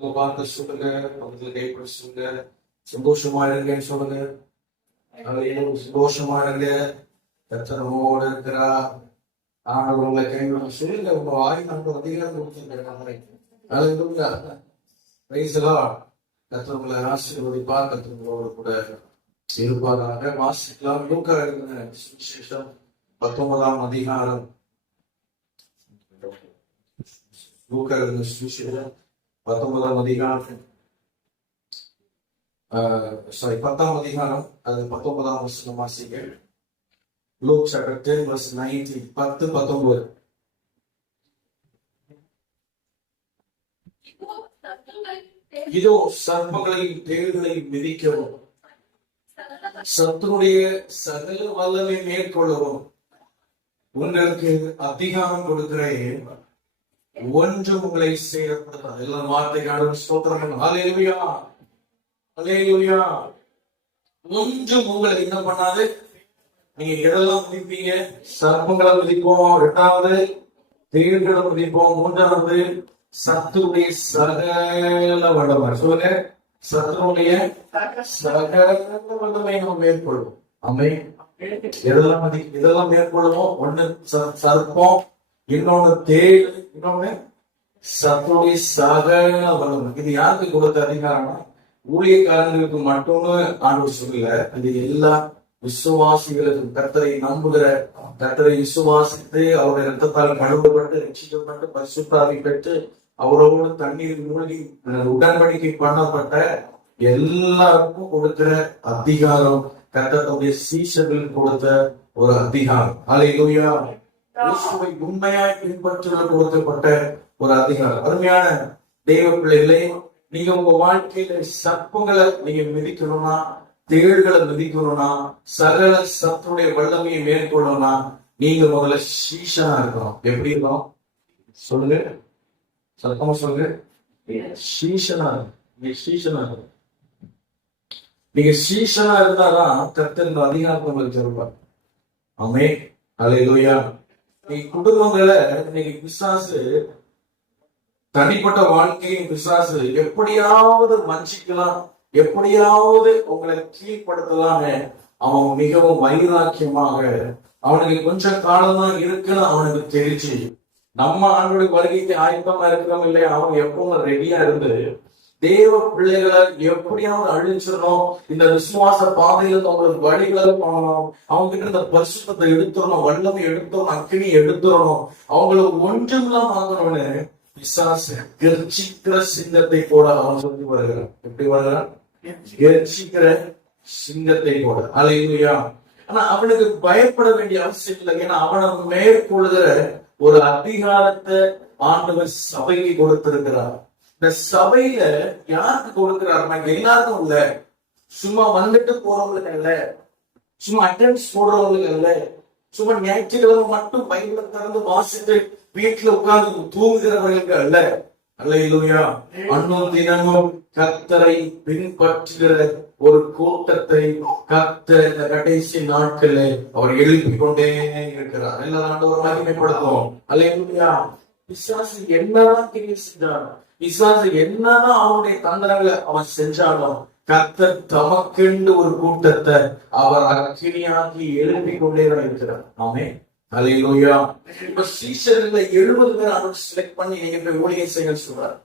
உங்க பார்த்து சொல்லுங்க, பக்கத்துல கைப்பிடி சொல்லுங்க, சந்தோஷமா இருங்கன்னு சொல்லுங்க. சந்தோஷமா இருங்க, கர்த்தரோடு இருக்கிறா. ஆண்டவர் உங்களை கைவிட சொல்லுங்க. உங்க வாய் நமக்கு அதிகாரம் கொடுத்துருக்காங்க. கர்த்தர் உங்களை ஆசீர்வதிப்பார். கர்த்தர் உங்களோடு கூட இருப்பாராக. வாசிக்கலாம். லூக்கா எழுதின சுவிசேஷம் 19ஆம் அதிகாரம். லூக்கா எழுதின சுவிசேஷம் 19ஆம் அதிகாரம், 10ஆம் அதிகாரம், அது 19ஆம் வசனம் வாசிக்க. Luke chapter 10 verse 19, 10-19. இதோ சர்ப்பங்களையும் தேள்களையும் மிதிக்கவும் சத்துருடைய சகல வல்லமை மேற்கொள்ளவும் உங்களுக்கு அதிகாரம் கொடுக்கிறேன், ஒன்றும் உங்களை செய்யப்படாது. எல்லா வார்த்தைகளும் ஸ்தோத்திரம். ஹல்லேலூயா, ஹல்லேலூயா. ஒன்றும் உங்களை என்ன பண்ணாது. நீங்க எதெல்லாம் மிதிப்பீங்க? சர்ப்பங்களை மிதிப்போம், 2வது தேள்களை மிதிப்போம், 3வது சத்துருடைய சகல வல்லமை. சொல்லுங்க, சத்துருடைய சகல வல்லமை நம்ம மேற்கொள்வோம். ஆமென். இதெல்லாம் மேற்கொள்வோம். ஒண்ணு சர்ப்பம், இன்னொன்னு தேள், இன்னொன்னு சத்துருடைய சகல வல்லமை. இது யாருக்கு கொடுத்த அதிகாரம்னா ஊழியக்காரங்களுக்கு மட்டும்னு ஆண்டவர் சொல்லல. இது எல்லா விசுவாசிகளுக்கு, கர்த்தரை நம்புகிற, கர்த்தரை விசுவாசித்து அவருடைய ரத்தத்தால் கழுவப்பட்டு ரட்சிக்கப்பட்டு பரிசுத்தாவி பெற்று அவரோடு தண்ணீர் மூழ்கி உடன்படிக்கை பண்ணப்பட்ட எல்லாருக்கும் கொடுக்கிற அதிகாரம், கர்த்தருடைய சீஷர்களுக்கு கொடுத்த ஒரு அதிகாரம். ஹல்லேலூயா. இயேசுவை உண்மையாய் பின்பற்றுதல் கொடுக்கப்பட்ட ஒரு அதிகாரம். அருமையான தேவ பிள்ளைகளே, நீங்க உங்க வாழ்க்கையில சர்ப்பங்களை நீங்க மிதிக்கணும்னா, தேள்களை மிதிக்கணும்னா, சகல சத்துடைய வல்லமையை மேற்கொள்ளணும்னா நீங்க முதல்ல சீஷனா இருக்கணும். எப்படி இருக்கணும் சொல்லுங்க, சத்தமா சொல்லுங்க. சீஷனா, நீங்க சீஷனா இருந்தாதான் கர்த்தர் இந்த அதிகாரத்தை உங்களுக்கு இருப்பார். ஆமென், ஹல்லேலூயா. நீங்க குடும்பங்களை இன்னைக்கு பிசாசு, தனிப்பட்ட வாழ்க்கையின் பிசாசு எப்படியாவது வஞ்சிக்கலாம், எப்படியாவது உங்களை கீழ்படுத்தலான்னு அவன் மிகவும் வைராக்கியமாக, அவனுக்கு கொஞ்சம் காலம் தான் இருக்குன்னு அவனுக்கு தெரிஞ்சு, நம்ம ஆண்டோடைய வருகைக்கு ஆயத்தமா இருக்கிறோம் இல்லையா, அவங்க எப்பவும் ரெடியா இருந்து தேவ பிள்ளைகளை எப்படியாவது அழிச்சிடணும், இந்த விசுவாச பாதையில அவங்களுக்கு வழிகளை பண்ணணும், அவங்க கிட்ட இந்த பரிசுத்தத்தை எடுத்துடணும், வல்லமை எடுத்துடணும், அக்கினி எடுத்துடணும், அவங்களுக்கு ஒன்றுமெல்லாம் ஆகணும்னு பிசாசு கர்ச்சிக்கிற சிங்கத்தை போல அவன் சொல்லி வருகிறான். எப்படி வருகிறான்? கர்ச்சிக்கிற சிங்கத்தை போல. ஹல்லேலூயா. ஆனா அவனுக்கு பயப்பட வேண்டிய அவசியம் இல்லை. ஏன்னா அவனை மேற்கொள்கிற ஒரு அதிகாரத்தை ஆண்டவர் சபைக்கு கொடுத்திருக்கிறார். இந்த சபையில யாருக்கு கொடுக்கிறார்? எல்லாருக்கும் இல்ல, சும்மா வந்துட்டு போறவங்களுக்கு இல்ல, சும்மா அட்டெண்டன்ஸ் போடுறவங்களுக்கு இல்ல, சும்மா ஞாயிற்றுக்கிழமை மட்டும் பைபிளை திறந்து வாசிட்டு வீட்டுல உட்கார்ந்து தூங்குகிறவர்களுக்கு அல்ல. ஹல்லேலூயா. அன்னும் தினமும் கர்த்தரை பின்பற்றுகிற ஒரு கூட்டத்தை கர்த்தர் இந்த கடைசி நாட்களில் அவர் எழுப்பிக் கொண்டே இருக்கிறார். எல்லாரும் ஒரு மகிமைப்படுத்துவோம். ஹல்லேலூயா. பிசாசு என்னதான் கிரியை செஞ்சான், பிசாசு என்னதான் அவனுடைய தந்திரங்களை அவன் செஞ்சாலும் கர்த்தர் தமக்கென்று ஒரு கூட்டத்தை அவர் அக்கினியாக்கி எழுப்பிக் கொண்டே இருக்கிறார். ஆமென், ஹல்லேலூயா. இப்ப சீஷர்களை 70 பேர் அவர் செலக்ட் பண்ணி நீங்க ஊழியம் செய்ய சொல்றாரு.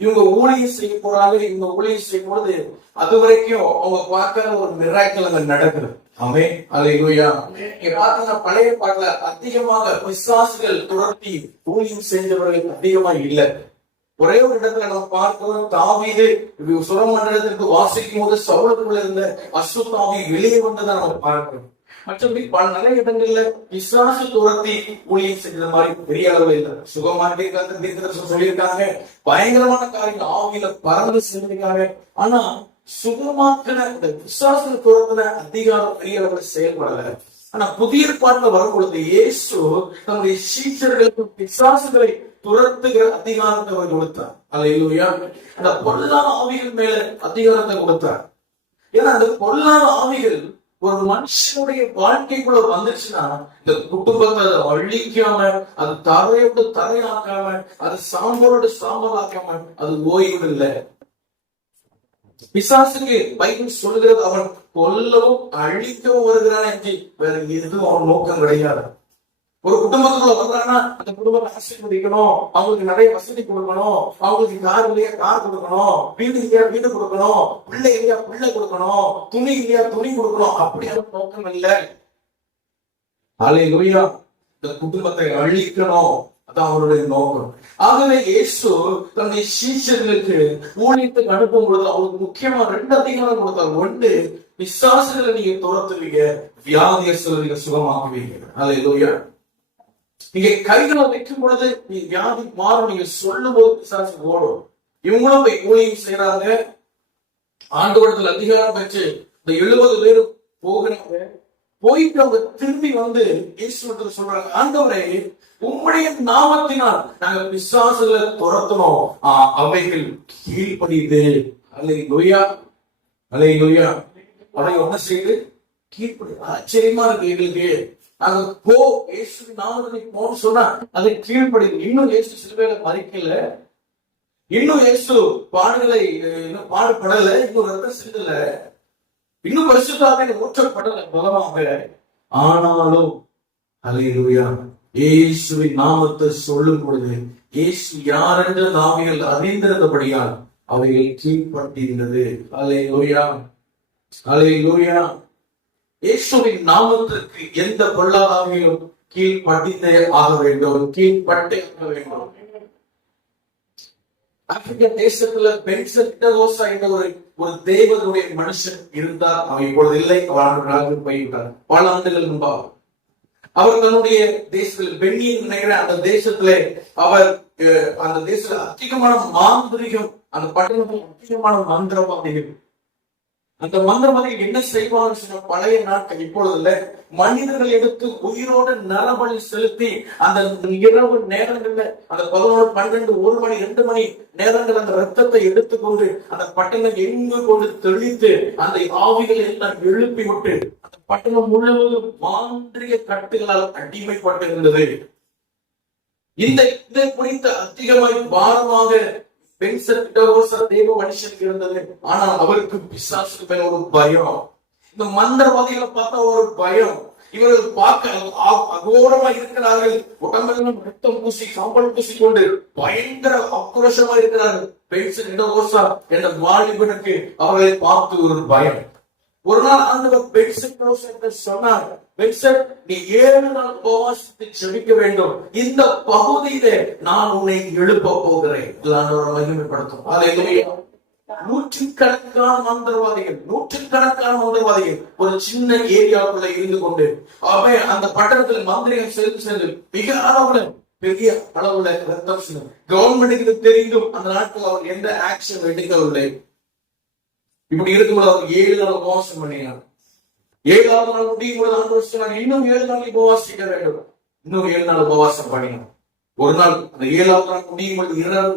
இவங்க ஊழியம் செய்ய போறாங்க. இவங்க ஊழியம் செய்யும் பொழுது அது வரைக்கும் அவங்க பார்க்கிற ஒரு மிராக்கிள் அங்க நடக்குது. ஆமென், ஹல்லேலூயா. நீங்க பாத்தீங்கன்னா பழைய பாட்டுல அதிகமாக பிசாசுகள் துரத்தி ஊழியம் செஞ்சவர்கள் அதிகமா இல்ல. ஒரே ஒரு இடத்துல நம்ம பார்க்கிறோம், தாவீது சுரமண்டலத்திற்கு வாசிக்கும் போது சவுலுக்குள்ள இருந்த அசுத்தாவி வெளியே வந்ததை நம்ம பார்க்கிறோம். மற்றபடி பல நிறைய இடங்கள்ல பிசாசு துரத்தி ஊழியம் செஞ்ச மாதிரி பெரிய அளவுல இல்ல. சுகமாட்டே சொல்லியிருக்காங்க, பயங்கரமான காரியங்கள் ஆவியில பறந்து செஞ்சிருக்காங்க. ஆனா சுகமாக்கின இந்த பிசாசு துரத்தின அதிகாரம் பெரிய அளவுல செயல்படல. ஆனா புதிய பாட்டுல வரும் பொழுது இயேசு தன்னுடைய சீஷர்களுக்கு பிசாசுகளை துரத்துகிற அதிகாரத்தை அவர் கொடுத்தார். ஹல்லேலூயா. அந்த பொல்லாத ஆவிகள் மேல அதிகாரத்தை கொடுத்தார். ஏன்னா அந்த பொல்லாத ஆவிகள் ஒரு மனுஷனுடைய வாழ்க்கைக்குள்ள வந்துச்சுன்னா இந்த குடும்பத்தை அதை அழிக்காம, அது தரையோடு தரையாக்காம, அது சாம்பலோடு சாம்பலாக்காம அது ஓய்வு இல்லை. பிசாசுக்கு பைபிள் சொல்லுகிறது அவன் கொல்லவும் அழிக்கவும் வருகிறான் என்று வேற எதுவும் அவன் நோக்கம் கிடையாது. ஒரு குடும்பத்துக்குள்ள வர்றாங்கன்னா அந்த குடும்பத்தை ஆசீர்வதிக்கணும், அவங்களுக்கு நிறைய வசதி கொடுக்கணும், அவங்களுக்கு கார் இல்லையா கார் கொடுக்கணும், வீடு இல்லையா வீடு கொடுக்கணும், பிள்ளை இல்லையா பிள்ளை கொடுக்கணும், துணி இல்லையா துணி கொடுக்கணும், அப்படியான நோக்கம் இல்லை. அல்லேலூயா. இந்த குடும்பத்தை அழிக்கணும், அதான் அவருடைய நோக்கம். ஆகவே இயேசு தன்னுடைய சீஷர்களுக்கு ஊழியத்துக்கு அனுப்பும் பொழுது அவருக்கு முக்கியமா 2 அதிகாரம் கொடுத்தார். ஒன்று, பிசாசுகளை நீங்க துரத்துவீங்க, வியாதியஸ்தரை நீங்க சுகமாக்குவீங்க. அல்லேலூயா. நீங்க கைகளை வைக்கும் பொழுது நீ வியாதி மாறும், நீங்க சொல்லும் போது பிசாசு ஓடும். இவங்களும் போய் ஊழியம் செய்யறாங்க, ஆண்டவரத்துல அதிகாரம் வச்சு இந்த 70 பேர் போகிறாங்க. போயிட்டு அவங்க திரும்பி வந்து இயேசுவிடத்துல சொல்றாங்க, ஆண்டவரே உம்முடைய நாமத்தினால் நாங்க பிசாசுகளை துரத்தணும், அவைகள் கீழ்ப்படியுது. அல்லேலூயா, அல்லேலூயா. அவை என்ன செய்யுது? கீழ்ப்படி. ஆச்சரியமா இருக்கு எங்களுக்கு. நாங்க போ இயேசு நாமத்தை போன்னு சொன்னா அதை கீழ்ப்படிது. இன்னும் இயேசு சிலுவையில மறிக்கல, இன்னும் இயேசு பாடுகளை பாடுபடல, இன்னும் ரத்த சிந்தல, இன்னும் பரிசுத்தாவில ஊற்றப்படல பலமாக. ஆனாலும் அல்லேலூயா, இயேசுவின் நாமத்தை சொல்லும் பொழுது இயேசு யார் என்ற நாவிகள் அறிந்திருந்தபடியால் அவைகள் கீழ்ப்பட்டிருந்தது. அல்லேலூயா, அல்லேலூயா. இயேசுவின் நாமத்திற்கு எந்த பொல்லாதாவையும் கீழ்ப்படிந்தே ஆக வேண்டும், கீழ்பட்டே ஆக வேண்டும். ஆப்பிரிக்க தேசத்துல பென்சன் டகோசா என்ற ஒரு தேவனுடைய மனுஷன் இருந்தார். அவன் இப்பொழுது இல்லை, அவர்கள் போய்விட்டார் பல ஆண்டுகள் முன்பாக. அவர் தன்னுடைய தேசத்தில் பெண்ணியின் நினைக்கிற அந்த தேசத்துல அவர் அந்த தேசத்துல அதிகமான மாந்திரிகம், அந்த பட்டணத்தில் அதிகமான மந்திரவாதிகள். அந்த மந்திரவாதிகள் என்ன செய்வாங்க சொன்ன பழைய நாட்கள், இப்பொழுது இல்ல, மனிதர்கள் எடுத்து உயிரோடு நரபலி செலுத்தி அந்த இரவு நேரங்கள்ல அந்த 11, 12, 1 மணி 2 மணி நேரங்கள் அந்த ரத்தத்தை எடுத்துக்கொண்டு அந்த பட்டணம் எங்கு கொண்டு தெளித்து அந்த ஆவிகளை எல்லாம் எழுப்பி விட்டு அந்த பட்டணம் முழுவதும் மாந்திரிய கட்டுகளால் அடிமைப்பட்டிருந்தது. இதை குறித்து அதிகமாய் பாரமாக தேவ மனுஷனுக்கு இருந்தது. ஆனால் அவருக்கு பிசாசுக்கு மேல ஒரு பயம், இந்த மந்திரவாதிகளை பார்த்தா ஒரு பயம். இவர்கள் பார்க்க அகோரமா இருக்கிறார்கள், உடம்பெல்லாம் ரத்தம் பூசி சாம்பல் பூசி கொண்டு பயங்கர ஆக்ரோஷமா இருக்கிறார்கள். என்ற வாலிபனுக்கு அவர்களை பார்த்து ஒரு பயம். ஒரு நாள் ஆண்டவர் சொன்னார், நீ 7 நாள் உபவாசித்து ஜெபிக்க வேண்டும், இந்த பகுதியிலே நான் உன்னை எழுப்ப போகிறேன். மகிமைப்படுத்தும். நூற்றுக்கணக்கான மந்திரவாதிகள் ஒரு சின்ன ஏரியாவுக்குள்ள இருந்து கொண்டு அவன் அந்த பட்டணத்தில் மந்திரிகள் சேர்ந்து மிக அளவுல பெரிய அளவுல ரத்தம். கவர்மெண்ட்டுக்கு தெரிந்தும் அந்த நாட்கள் அவர் எந்த ஆக்ஷன் எடுக்கவில்லை. இப்படி இருக்கும்போது அவர் 7 நாள் உபவாசம் பண்ணினார். 7ஆவது நாள் முடியும் பொழுது ஆண்டவர் சொன்னார், இன்னும் 7 நாள் உபவாசிக்க வேண்டும். இன்னும் 7 நாள் உபவாசம் பண்ணினார். ஒரு நாள் அந்த 7ஆவது நாள் முடியும் பொழுது இரவு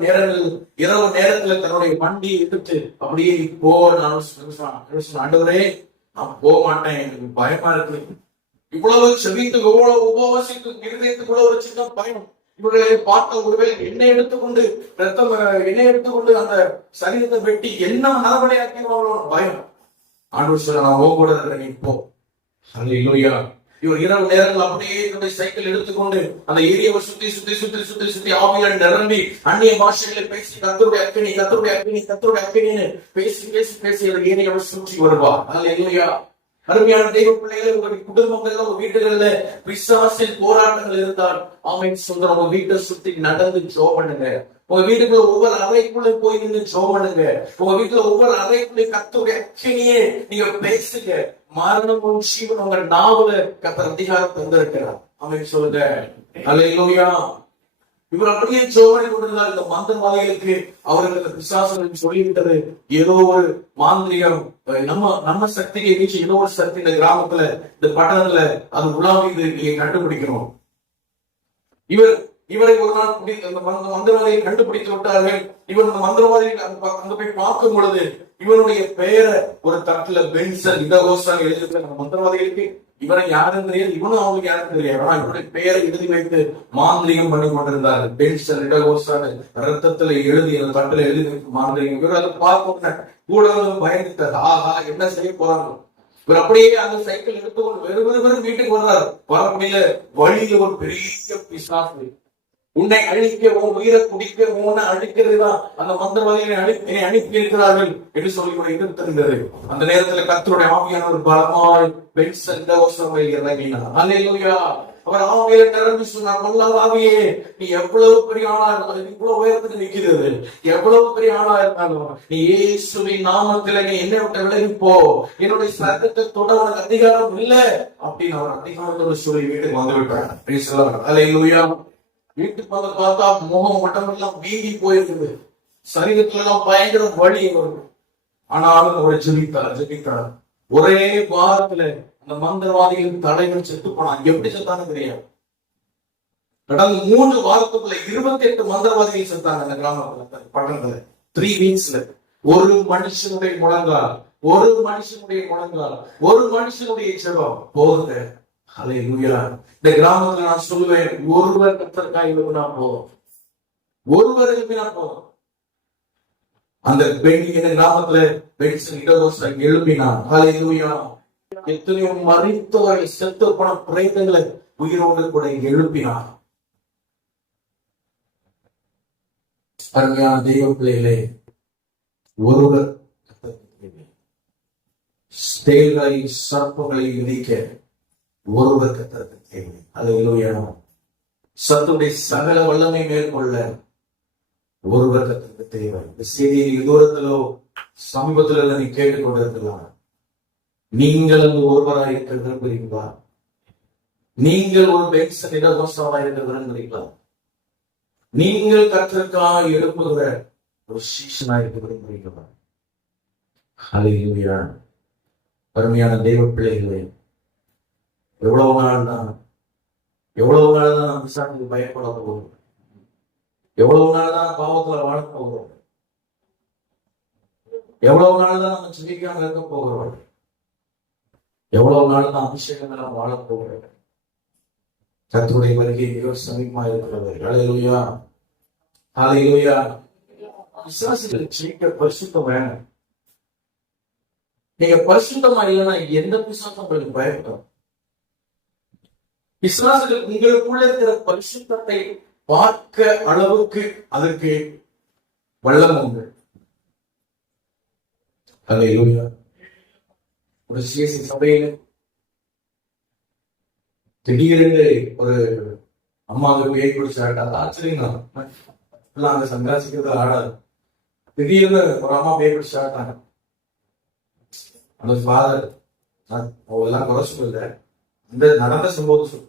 நேரத்துல தன்னுடைய வண்டியை எடுத்து அப்படியே ஆண்டவரே நான் போக மாட்டேன், எனக்கு பயமா இருக்கு. இவ்வளவு செவித்து இவ்வளவு உபவாசித்து இருதயத்துக்குள்ள ஒரு சின்ன பயணம். இவர்களை பார்த்த ஒருவேளை எண்ணெய் எடுத்துக்கொண்டு அந்த சரீரத்தை வெட்டி என்ன நலவடையாக்கினோட பயம். ஆண்டவர் சொல்ல, நான் உன் கூட இருக்கிறேன், நீ போ. அல்லேலூயா. இவர் இரவு நேரங்கள் அப்படியே தன்னுடைய சைக்கிள் எடுத்துக்கொண்டு அந்த ஏரியாவை சுத்தி ஆவியால் நிரம்பி அந்நிய பாஷைகளை பேசி கர்த்தருடைய அக்கினின்னு பேசி ஏரியாவை சுற்றி வருவார். அல்லேலூயா. அருமையான தெய்வ பிள்ளைகள், உங்களுடைய குடும்பங்கள்ல உங்க வீடுகள்ல பிசாசின் போராட்டங்கள் இருந்தால் ஆமென் சொல்றோம், உங்க வீட்டை சுத்தி நடந்து ஜெபம் பண்ணுங்க. உங்க வீட்டுக்குள்ள ஒவ்வொரு அறைக்குள்ள போய் நின்று ஜெபம் பண்ணுங்க. உங்க வீட்டுல ஒவ்வொரு அறைக்குள்ள கர்த்தருடைய அக்கினியே நீங்க பேசுங்க. மரணமும் ஜீவன் உங்க நாவல கர்த்தர் அதிகாரம் தந்திருக்கிறார். ஆமென் சொல்லுங்க. அல்லேலூயா. இவர் அப்படியே ஜோமனை கொண்டிருந்தார். இந்த மந்திரவாதிகளுக்கு அவர்களுக்கு பிசாசுகள் சொல்லிவிட்டது, ஏதோ ஒரு மாந்திரிகம் நம்ம சக்தியை வீச்சு ஏதோ ஒரு சக்தி இந்த கிராமத்துல இந்த பட்டணத்துல அது உலாவிது நீங்க கண்டுபிடிக்கணும். இவர் இவரை ஒரு நாள் அந்த மந்திரவாதியை கண்டுபிடித்து விட்டார்கள். இவன் அந்த மந்திரவாதியை அங்க போய் பார்க்கும் பொழுது இவனுடைய பெயரை ஒரு தட்டுல பென்சன் இடகோசன் எழுதியிருக்க அந்த மந்திரவாதிகளுக்கு இவனை யாரும் தெரியாது, இவனும் அவங்களுக்கு யாரும் தெரியாது. ஆனா இவனுடைய பெயரை எழுதி வைத்து மாந்திரிகம் பண்ணி கொண்டிருந்தார். பென்சன் இடகோசன் ரத்தத்துல எழுதி அந்த தட்டுல எழுதி வைத்து மாந்திரிகம். இவர் அதை பார்க்க கூட பயந்துட்டார். ஆஹா, என்ன செய்ய போறாங்க. இவர் அப்படியே அந்த சைக்கிள் எடுத்துக்கொண்டு வெறும் வீட்டுக்கு வர்றாரு. வரக்கூடிய வழியில ஒரு பெரிய பிசாசு உன்னை அழிக்க, உன் உயிரை குடிக்க, உன்னை அழிக்கிறதுதான் அந்த மந்திரவாதிகளை அனுப்பி இருக்கிறார்கள் என்று சொல்லி கூட எதிர்த்திருந்தது. அந்த நேரத்துல கர்த்தருடைய ஆவியானவர் பலமாய் பென்சன் இடகோசனை இறங்கினார். அல்லேலூயா. அவர் ஆவியில நிரம்பி சொன்னார், வல்லாத ஆவியே, நீ எவ்வளவு பெரிய ஆளா இருந்தாலும், இவ்வளவு உயரத்துக்கு நிற்கிறது, எவ்வளவு பெரிய ஆளா இருந்தாலும் நீ இயேசுவின் நாமத்துல நீ என்னை விட்டு விலகி போ, என்னுடைய சத்தத்தை தொட உனக்கு அதிகாரம் இல்லை அப்படின்னு அவர் அதிகாரத்தோடு சொல்லி வீட்டுக்கு வந்து விட்டார். அல்லேலூயா. வீட்டுக்கு வந்து பார்த்தா முகம் மட்டுமெல்லாம் வீங்கி போயிருக்குது, சரீரத்துல எல்லாம் பயங்கர வலி வரும். ஆனாலும் அவரை ஜெபித்தார். ஒரே வாரத்துல அந்த மந்திரவாதிகளின் தலைவன் செத்து போனான். எப்படி செத்தான்னு தெரியாது. கடந்த 3 வாரத்துக்குள்ள 28 மந்திரவாதிகள் செத்தாங்க அந்த கிராமத்துல, பட்டணத்துல. 3 வீக்ஸ்ல ஒரு மனுஷனுடைய முழங்கால், ஒரு மனுஷனுடைய ஜெபம் போகுது. அல்லேலூயா. இந்த கிராமத்துல நான் சொல்லுவேன், ஒருவர் கர்த்தருக்காக எழுப்பினா போதும், ஒருவர் எழுப்பினா போதும். அந்த பெண் இந்த கிராமத்துல பென்சன் இடகோசனை எழுப்பினான். அல்லேலூயா. எத்தனையோ மரித்தவரை செத்து போன பிரேதங்களை உயிரோடு கூட எழுப்பினார். அருமையான தெய்வ பிள்ளைகளே, ஒருவர் தேள்களை சர்ப்பங்களை விதிக்க ஒருவர் கர்த்தருக்கு தேவை. அல்லேலூயா. சத்துடைய சகல வல்லமை மேற்கொள்ள ஒருவர் கர்த்தருக்கு தேவை. இந்த செய்தியை தூரத்திலோ சமீபத்திலோ நீ கேட்டுக்கொண்டிருக்கலாம். நீங்கள் அந்த ஒருவராக இருக்க விரும்புகிறீங்களா? நீங்கள் ஒரு பென்சன் இடகோசனாக இருக்க விரும்புகிறீங்களா? நீங்கள் கர்த்தருக்காக எழுப்புகிற ஒரு சீஷனாக இருக்க விரும்புகிறீங்களா? அல்லேலூயா. அருமையான தெய்வ பிள்ளைகளே, எவ்வளவு நாள் தான் விசாரணைக்கு பயப்பட போகிறோம்? எவ்வளவு நாள் தான் பாவத்துல வாழ போகிறோம்? எவ்வளவு நாள் தான் நம்ம சிந்திக்காம இருக்க போகிறோம்? எவ்வளவு நாள் தான் அபிஷேகம் எல்லாம் வாழ போகிறோம்? கர்த்தருடைய வருகை மிக சமீபமா இருக்கிறது. அல்லேலூயா. அல்லேலூயா. விசுவாசிகள் சீக்கிரம் பரிசுத்தம் வேணும். நீங்க பரிசுத்தமா இல்லைன்னா எந்த விசுவாசம் உங்களுக்கு பயப்படும்? விசுவாசிகள் உங்களுக்குள்ள இருக்கிற பரிசுத்தத்தை பார்க்க அளவுக்கு அதற்கு வல்லம் உண்டு. அல்லேலூயா. ஒரு சிஎஸ்சி சபையில திடீரென்று ஒரு அம்மாவுக்கு பேய் பிடிச்சாட்டா, ஆச்சரியம் தான், அங்க சங்காசிக்கிறது ஆடாது. திடீர்னு ஒரு அம்மா பேய் பிடிச்சாட்டாங்க. அந்த ஃபாதர் எல்லாம் குறை சொல்லல, இந்த நடந்த சம்பவத்தை சொல்ல,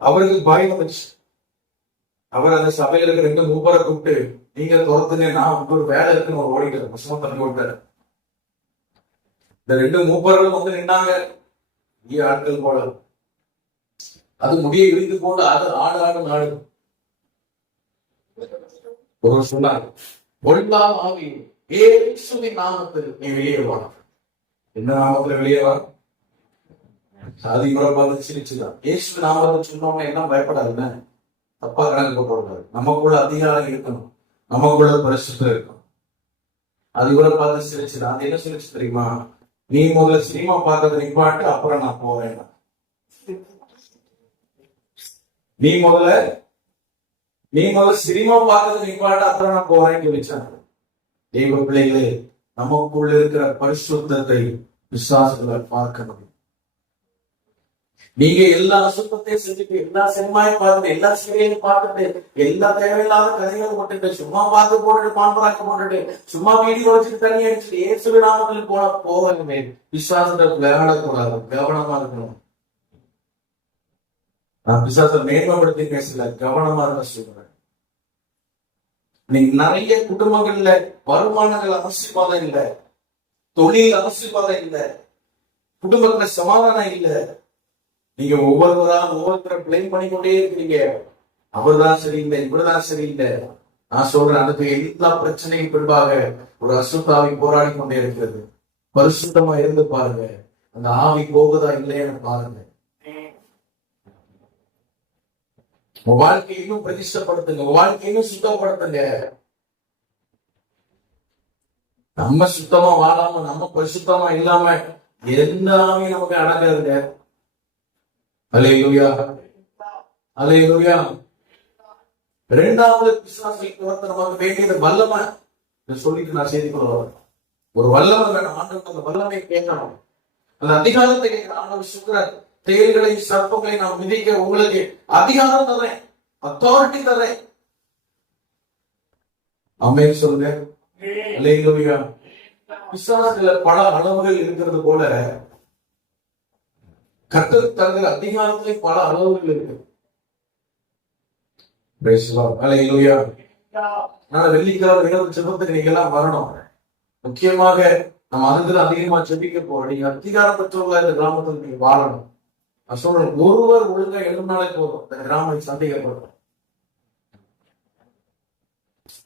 அவருக்கு பயம் வந்துச்சு. அவர் அந்த சபையில இருக்க 2 மூப்பரை கூப்பிட்டு, நீங்க துரத்துங்க, நான் ஒரு வேலை இருக்குன்னு ஒரு ஓடிட்டு மசமா தள்ளி விட்டாரு. இந்த 2 மூப்பர்களும் வந்து நின்னாங்க. ஆட்கள் போல அது முடிய இழுத்து போட்டு அது ஆடு நாடு. ஒரு சொன்னார், ஒழுங்காக ஆவி இயேசுவின் நாமத்தில் நீ வெளியே வா. என்ன நாமத்துல வெளியே வா? அது இவரை பார்த்து சிரிச்சுதான். இயேசு நாமத்தை சொன்னவங்க என்ன பயப்படாதுன்னு தப்பா கணக்கு போட்டுருக்காரு. நமக்குள்ள அதிகாரம் இருக்கணும், நமக்குள்ள பரிசுத்தம் இருக்கணும். அது இவரை பார்த்து சிரிச்சுதான். அது என்ன சிரிச்சு தெரியுமா? நீ முதல்ல சினிமா பார்க்கறது நிப்பாட்டு, அப்புறம் நான் போறேன். நீ முதல்ல சினிமா பார்க்கறது நிப்பாட்டு, அப்புறம் நான் போறேன்னு சொல்லிச்சாங்க. தெய்வ பிள்ளைகளே, நமக்குள்ள இருக்கிற பரிசுத்தத்தை விசுவாசங்களை பார்க்கணும். நீங்க எல்லா அசுத்தத்தையும் செஞ்சுட்டு, எல்லா சினிமாவையும் பார்த்துட்டு, எல்லா சீரியலையும் பார்த்துட்டு, எல்லா தேவையில்லாத கதைகளும் போட்டுட்டு, சும்மா பார்த்து போட்டுட்டு, கான்ட்ராக்ட் போட்டுட்டு, சும்மா வீடியோ வச்சுட்டு தண்ணி அடிச்சுட்டு இயேசுவின் நாமத்தில் போகணுமே. விசுவாசத்தை விளையாடக்கூடாது, கவனமா இருக்கணும். நான் விசுவாசத்தை மேம்படுத்தி பேசல, கவனமா இருக்க சொல்றேன். நீங்க நிறைய குடும்பங்கள்ல வருமானங்கள் அவசியமாதான் இல்லை, தொழில் அவசியமாதான் இல்லை, குடும்பத்துல சமாதானம் இல்லை. நீங்க ஒவ்வொருத்தரை பிளேம் பண்ணிக்கொண்டே இருக்கிறீங்க. அவர்தான் சரியில்லை, இவர்தான் சரியில்லை. நான் சொல்றேன், அதுக்கு எல்லா பிரச்சனையும் பின்பாக ஒரு அசுத்தாவி போராடி கொண்டே இருக்கிறது. பரிசுத்தமா இருந்து பாருங்க, அந்த ஆவி போகுதா இல்லையான்னு பாருங்க. உங்க வாழ்க்கையை இன்னும் பிரதிஷ்டப்படுத்துங்க, உங்க வாழ்க்கையை இன்னும் சுத்தப்படுத்துங்க. நம்ம சுத்தமா வாழாம, நம்ம பரிசுத்தமா இல்லாம எந்த ஆவி நமக்கு அடங்காதுங்க. அல்லேலூயா, அல்லேலூயா. இரண்டாவது பிசாசை துரத்த நமக்கு வேண்டியது வல்லமை. சொல்லிட்டு நான் செய்தி கொள்ள ஒரு வல்லமை வேணும். ஆண்டவருக்கு அந்த வல்லமை கேட்கணும், அந்த அதிகாரத்தை கேட்கணும். ஆண்டவர் சொல்றார், தேள்களை சர்ப்பங்களை நான் மிதிக்க உங்களுக்கு அதிகாரம் தர்றேன், அத்தாரிட்டி தர்றேன். ஆமென் சொல்லுங்க. அல்லேலூயா. பிசாசுல பல அளவுகள் இருக்கிறது போல கர்த்தர் தருகிற அதிகாரத்திலே பல அளவுகள் இருக்கு. அல்லேலூயா. நான் வெள்ளிக்கிழமை இரவு ஜெபத்துக்கு நீங்க எல்லாம் வரணும். முக்கியமாக நம்ம அதுக்கு அதிகமா ஜெபிக்க போறோம். நீங்க அதிகாரம் பெற்றவங்களா இந்த கிராமத்தில் நீங்க வாழணும். நான் சொல்றேன், ஒருவர் ஒழுங்கா எழுதினாலே போதும், இந்த கிராமம் சந்தேகப்படும்.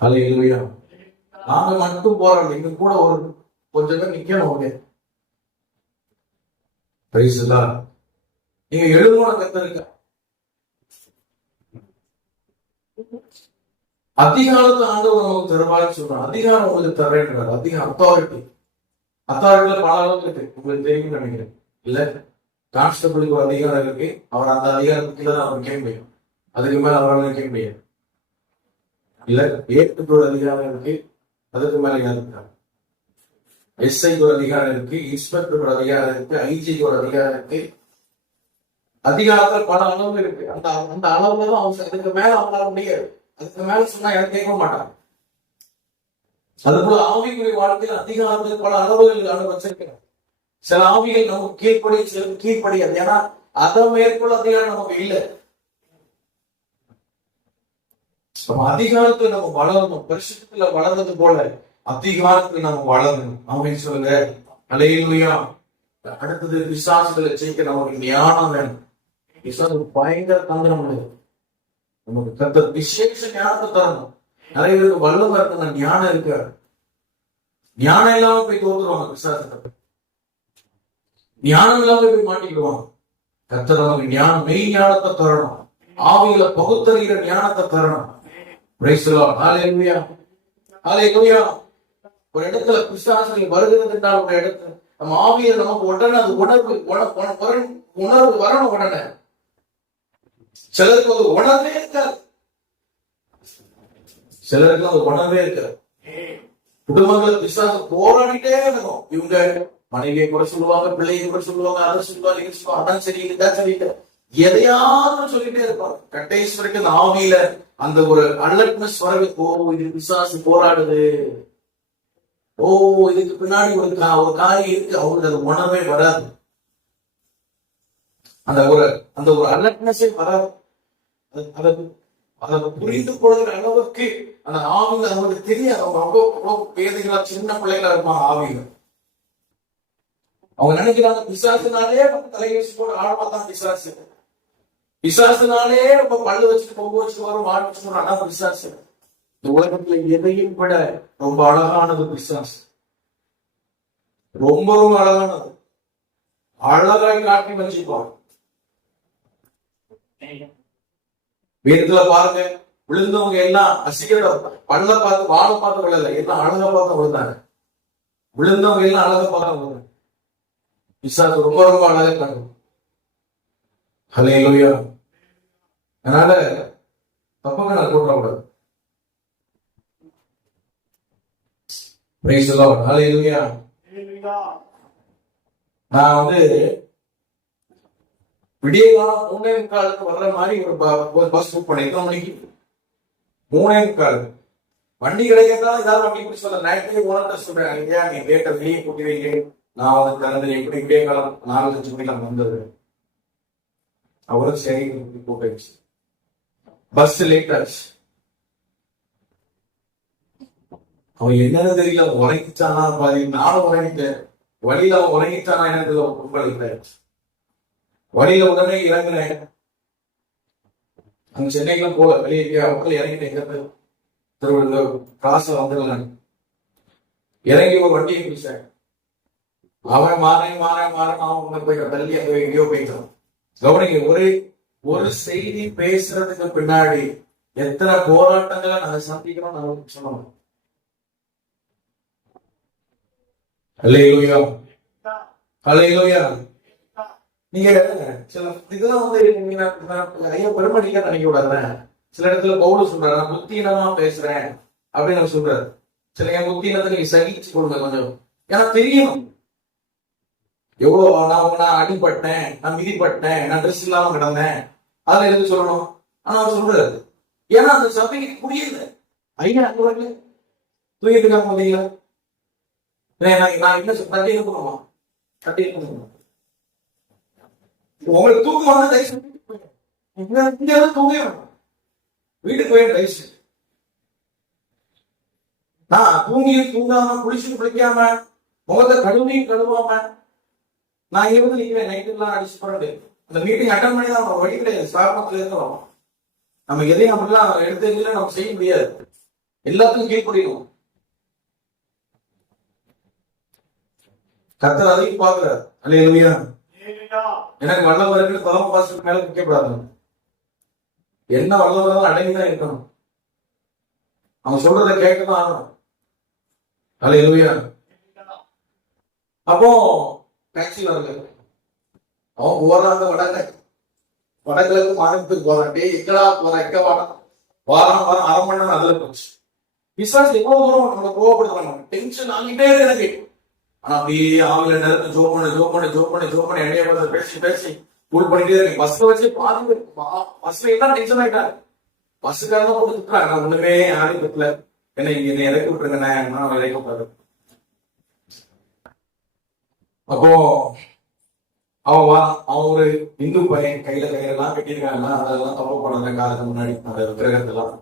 அல்லேலூயா. நாங்க மட்டும் போறோம், இங்க கூட ஒரு கொஞ்சம் பேர் நிக்கணும். நீங்க எழுதுவோட கத்திருக்க அதிகாரத்தை ஆண்டவர் நமக்கு தருவான்னு சொல்றான். அதிகாரம் உங்களுக்கு தர்றேன்றாரு. அதிகாரம் அத்தாரிட்டியில பல அளவுக்கு இருக்கு, உங்களுக்கு தெரியும் நினைக்கிறேன். இல்ல, கான்ஸ்டபிளுக்கு ஒரு அதிகாரம் இருக்கு, அவர் அந்த அதிகாரத்துக்கு தான் அவர் நிக்க முடியும், அதுக்கு மேல அவரால் நிக்க முடியாது. இல்ல, ஏற்றுக்கு ஒரு அதிகாரம் இருக்கு, அதுக்கு மேல இருக்காங்க. எஸ்ஐக்கு ஒரு அதிகாரம் இருக்கு, இன்ஸ்பெக்டருக்கு ஒரு அதிகாரம் இருக்கு, ஐஜிக்கு ஒரு அதிகாரம் இருக்கு. அதிகாரத்தில் பல அளவு இருக்கு. அந்த அளவுல தான் அவங்க, அதுக்கு மேல அவங்களால முடியாது. அதுக்கு மேல சொன்னா எனக்கு கேட்க மாட்டாங்க. அதுபோல ஆவிக்குரிய வாழ்க்கையில் அதிகாரத்தில் பல அளவுகள் வச்சிருக்கிறார். சில ஆவிகள் நமக்கு கீழ்ப்படி, சில கீழ்ப்படியாது. ஏன்னா அதை மேற்கொள்ள அதிகாரம் நமக்கு இல்லை. அதிகாரத்துல நம்ம வளரணும், பரிசுத்தத்துல வளர்றது போல அதிகாரத்துல நம்ம வளரணும். அப்படின்னு சொல்லுங்க. அல்லேலூயா. அடுத்தது பிசாசுகளை ஜெயிக்க நமக்கு ஞானம் வேணும். பிசாசு பயங்கர தந்திரம் இல்லை, நமக்கு கர்த்தர் விசேஷ ஞானத்தை தரணும். நிறைய பேருக்கு வல்லமை இருக்கு, ஞானம் இருக்காரு. ஞானம் இல்லாம போய் தோத்துருவாங்க பிசாசு. ஞானம் இல்லாம போய் மாட்டிக்கிடுவாங்க. கர்த்தர் நமக்கு ஞானம், மெய் ஞானத்தை தரணும். ஆவியில பகுத்தறிகிற ஞானத்தை தரணும். Praise the Lord. Hallelujah, hallelujah. ஒரு இடத்துல பிசாசு வருகிறது என்றால், ஒரு இடத்துல நம்ம ஆவியில நமக்கு உடனே அது உணர்வு வரணும். உடனே சிலருக்கு அது உணர்வே இருக்காது, சிலருக்கு அது உணர்வே இருக்காது. குடும்பங்களை பிசாசு போராடிட்டே இருக்கும். இவங்க மனைவியை கூட சொல்லுவாங்க, பிள்ளையை கூட சொல்லுவாங்க, அதை சொல்லுவாங்க, இதை சொல்லுவாங்க, அதான் சரி, இதான் சரியில்லை, எதையாவது சொல்லிட்டே இருப்பாங்க. கடைசி வரைக்கும் அந்த ஆவியில அந்த ஒரு அலர்ட்னஸ் வரவே, ஓ இது பிசாசு போராடுது, ஓ இதுக்கு பின்னாடி ஒரு காரியம் இருக்கு, அவங்களுக்கு அது உணர்வே வராது. அந்த ஒரு அலர்ட்னஸே வராது. அதை புரிந்து கொள்கிற அளவுக்கு அந்த ஆவிகள் அவங்களுக்கு தெரியாது. அவங்க அவ்வளவு பேதைகளா, சின்ன பிள்ளைகளா இருப்பாங்க ஆவிகள். அவங்க நினைக்கிறாங்க பிசாசுனாலே தலைவீசி போட்டு ஆழமா தான் பிசாசு, பிசாசுனாலே ரொம்ப பல்லு வச்சுட்டு பொங்க வச்சுட்டு வரும், ஆள் வச்சுட்டு வரும், ஆனா பிசாசு. இந்த உலகத்துல எதையும் விட ரொம்ப அழகானது பிசாசு. ரொம்ப ரொம்ப அழகானது. அழகாய் காட்டி வச்சுப்பாங்க. வீட்டுல பாருங்க, விழுந்தவங்க எல்லாம் அசிக்கிற பல்ல பார்த்து, வாழை பார்த்து விழல, எல்லாம் அழகா பார்த்து விழுந்தாங்க. விழுந்தவங்க எல்லாம் அழகா பார்த்து விழுந்தாங்க. பிசாசு ரொம்ப ரொம்ப அழகா காட்டும். ஹல்லேலூயா. அதனால தப்புங்க நான் கூட்டக்கூடாது. Price the Lord. ஹல்லேலூயா. நான் விடிய காலம் 3:45 வர்ற மாதிரி ஒரு பஸ் புக் பண்ணி, எத்தனை மணிக்கு? 3:45. வண்டி கிடைக்கிறதா ஏதாவது வண்டி பிடிச்சி சொல்ல. நைட்லயே ஓனர்ட்ட சொல்றேன், ஐயா நீ கேட்ட வெளியே கூட்டி வைங்க, நான் திறந்து எப்படி விடிய காலம் 4-5 மணிக்கு வந்தது. அவரும் சரி போட்டாச்சு. பஸ் லேட் ஆச்சு. அவன் என்னன்னு தெரியல, உறங்கிச்சானா பாதி, நானும் உறங்கிட்டேன். வழியில அவன் உறங்கிச்சானா எனக்கு ரொம்ப லேட் ஆயிடுச்சு. வழியில உடனே இறங்கினேன். அங்க சென்னைக்குலாம் போல, வெளியே இறங்கிட்டேன். திருவள்ளுவர் கிராஸ் வந்துடலாம். இறங்கி ஒரு வண்டியை பிடிச்சேன். அவன் மாறேன் அவன் போய் தள்ளி அங்க எங்கேயோ போயிட்டான். கவனிங்க, ஒரு செய்தி பேசுறதுக்கு பின்னாடி எத்தனை போராட்டங்களை நாங்க சந்திக்கிறோம் நமக்கு சொல்லணும். அல்லேலூயா, அல்லேலூயா. நீங்க சில இதெல்லாம் நிறைய பெருமடிக்க நினைக்க கூடாது. சில இடத்துல பவுல் சொல்றாரு, நான் புத்தீனமா பேசுறேன் அப்படின்னு சொல்றாரு. சில என் புத்தீனத்தை நீங்க சகிச்சு கொடுங்க கொஞ்சம். ஏன்னா தெரியணும் எவ்வளவு நான் அடிபட்டேன், நான் மிதிப்பட்டேன், நான் ட்ரெஸ் இல்லாம கிடந்தேன், அதெல்லாம் எதுக்கு சொல்லணும். ஆனா அவர் சொல்றாரு, ஏன்னா அந்த சபைக்கு புரியல. ஐயா அங்க வரல தூங்கிட்டு இருக்காங்க பார்த்தீங்களா? நான் என்ன தட்டி இருக்கணுமா? தட்டி இருக்கணுமா? உங்களுக்கு தூக்கமான தூங்க வீட்டுக்கு போய் ரைஸ் நான் தூங்காம குளிச்சு குளிக்காம முகத்தை கழுவாம நான் இங்க வந்து நிக்கிறேன். நைட்டு எல்லாம் அடிச்சு போறது. அந்த மீட்டிங் அட்டன் பண்ணி தான் வழி கிடையாது. ஸ்தாபனத்துல இருக்கிறோம். நம்ம எதையும் அப்படிலாம் எடுத்து நம்ம செய்ய முடியாது. எல்லாத்துக்கும் கீழ்படியணும். கர்த்தர் அதையும் பாக்குறாரு. அல்லேலூயா. எனக்கு வல்லவர் இருக்கு தலைமை பாசத்துக்கு மேல முக்கியப்படாது. என்ன வல்லவர் அடங்கிதான் இருக்கணும். அவன் சொல்றத கேட்கதான் ஆகணும். அல்லேலூயா. அப்போ டாக்ஸி வருது. அவன் போறாங்க வடகிழக்கு மாநிலத்துக்கு போறான். டே எங்கடா போற, எங்க வாரம் அரை மணி நேரம் அதுல போச்சு. விசாரிச்சு எவ்வளவு தூரம் நம்மளை கோவப்படுத்துறாங்க. டென்ஷன் ஆகிட்டே எனக்கு. ஆனா அப்படியே ஆவில நேரத்தை ஜோ பண்ணி என்னைய பேசி கூல் பண்ணிட்டே இருக்கு. பஸ்ல வச்சு பஸ்ல எல்லாம் டென்ஷன் ஆயிட்டாரு. பஸ்ஸுக்காக தான் போட்டு திட்டுறாங்க. நான் ஒண்ணுமே யாரையும் திட்டல. என்னை இறக்கி விட்டுருங்க, நான் இறக்கப்படாது. அப்போ அவன் ஒரு இந்து பையன், கையெல்லாம் கட்டியிருக்காங்க. அதெல்லாம் தப்பு பண்ணாங்க காலத்துக்கு முன்னாடி அந்த விக்கிரகத்தெல்லாம்.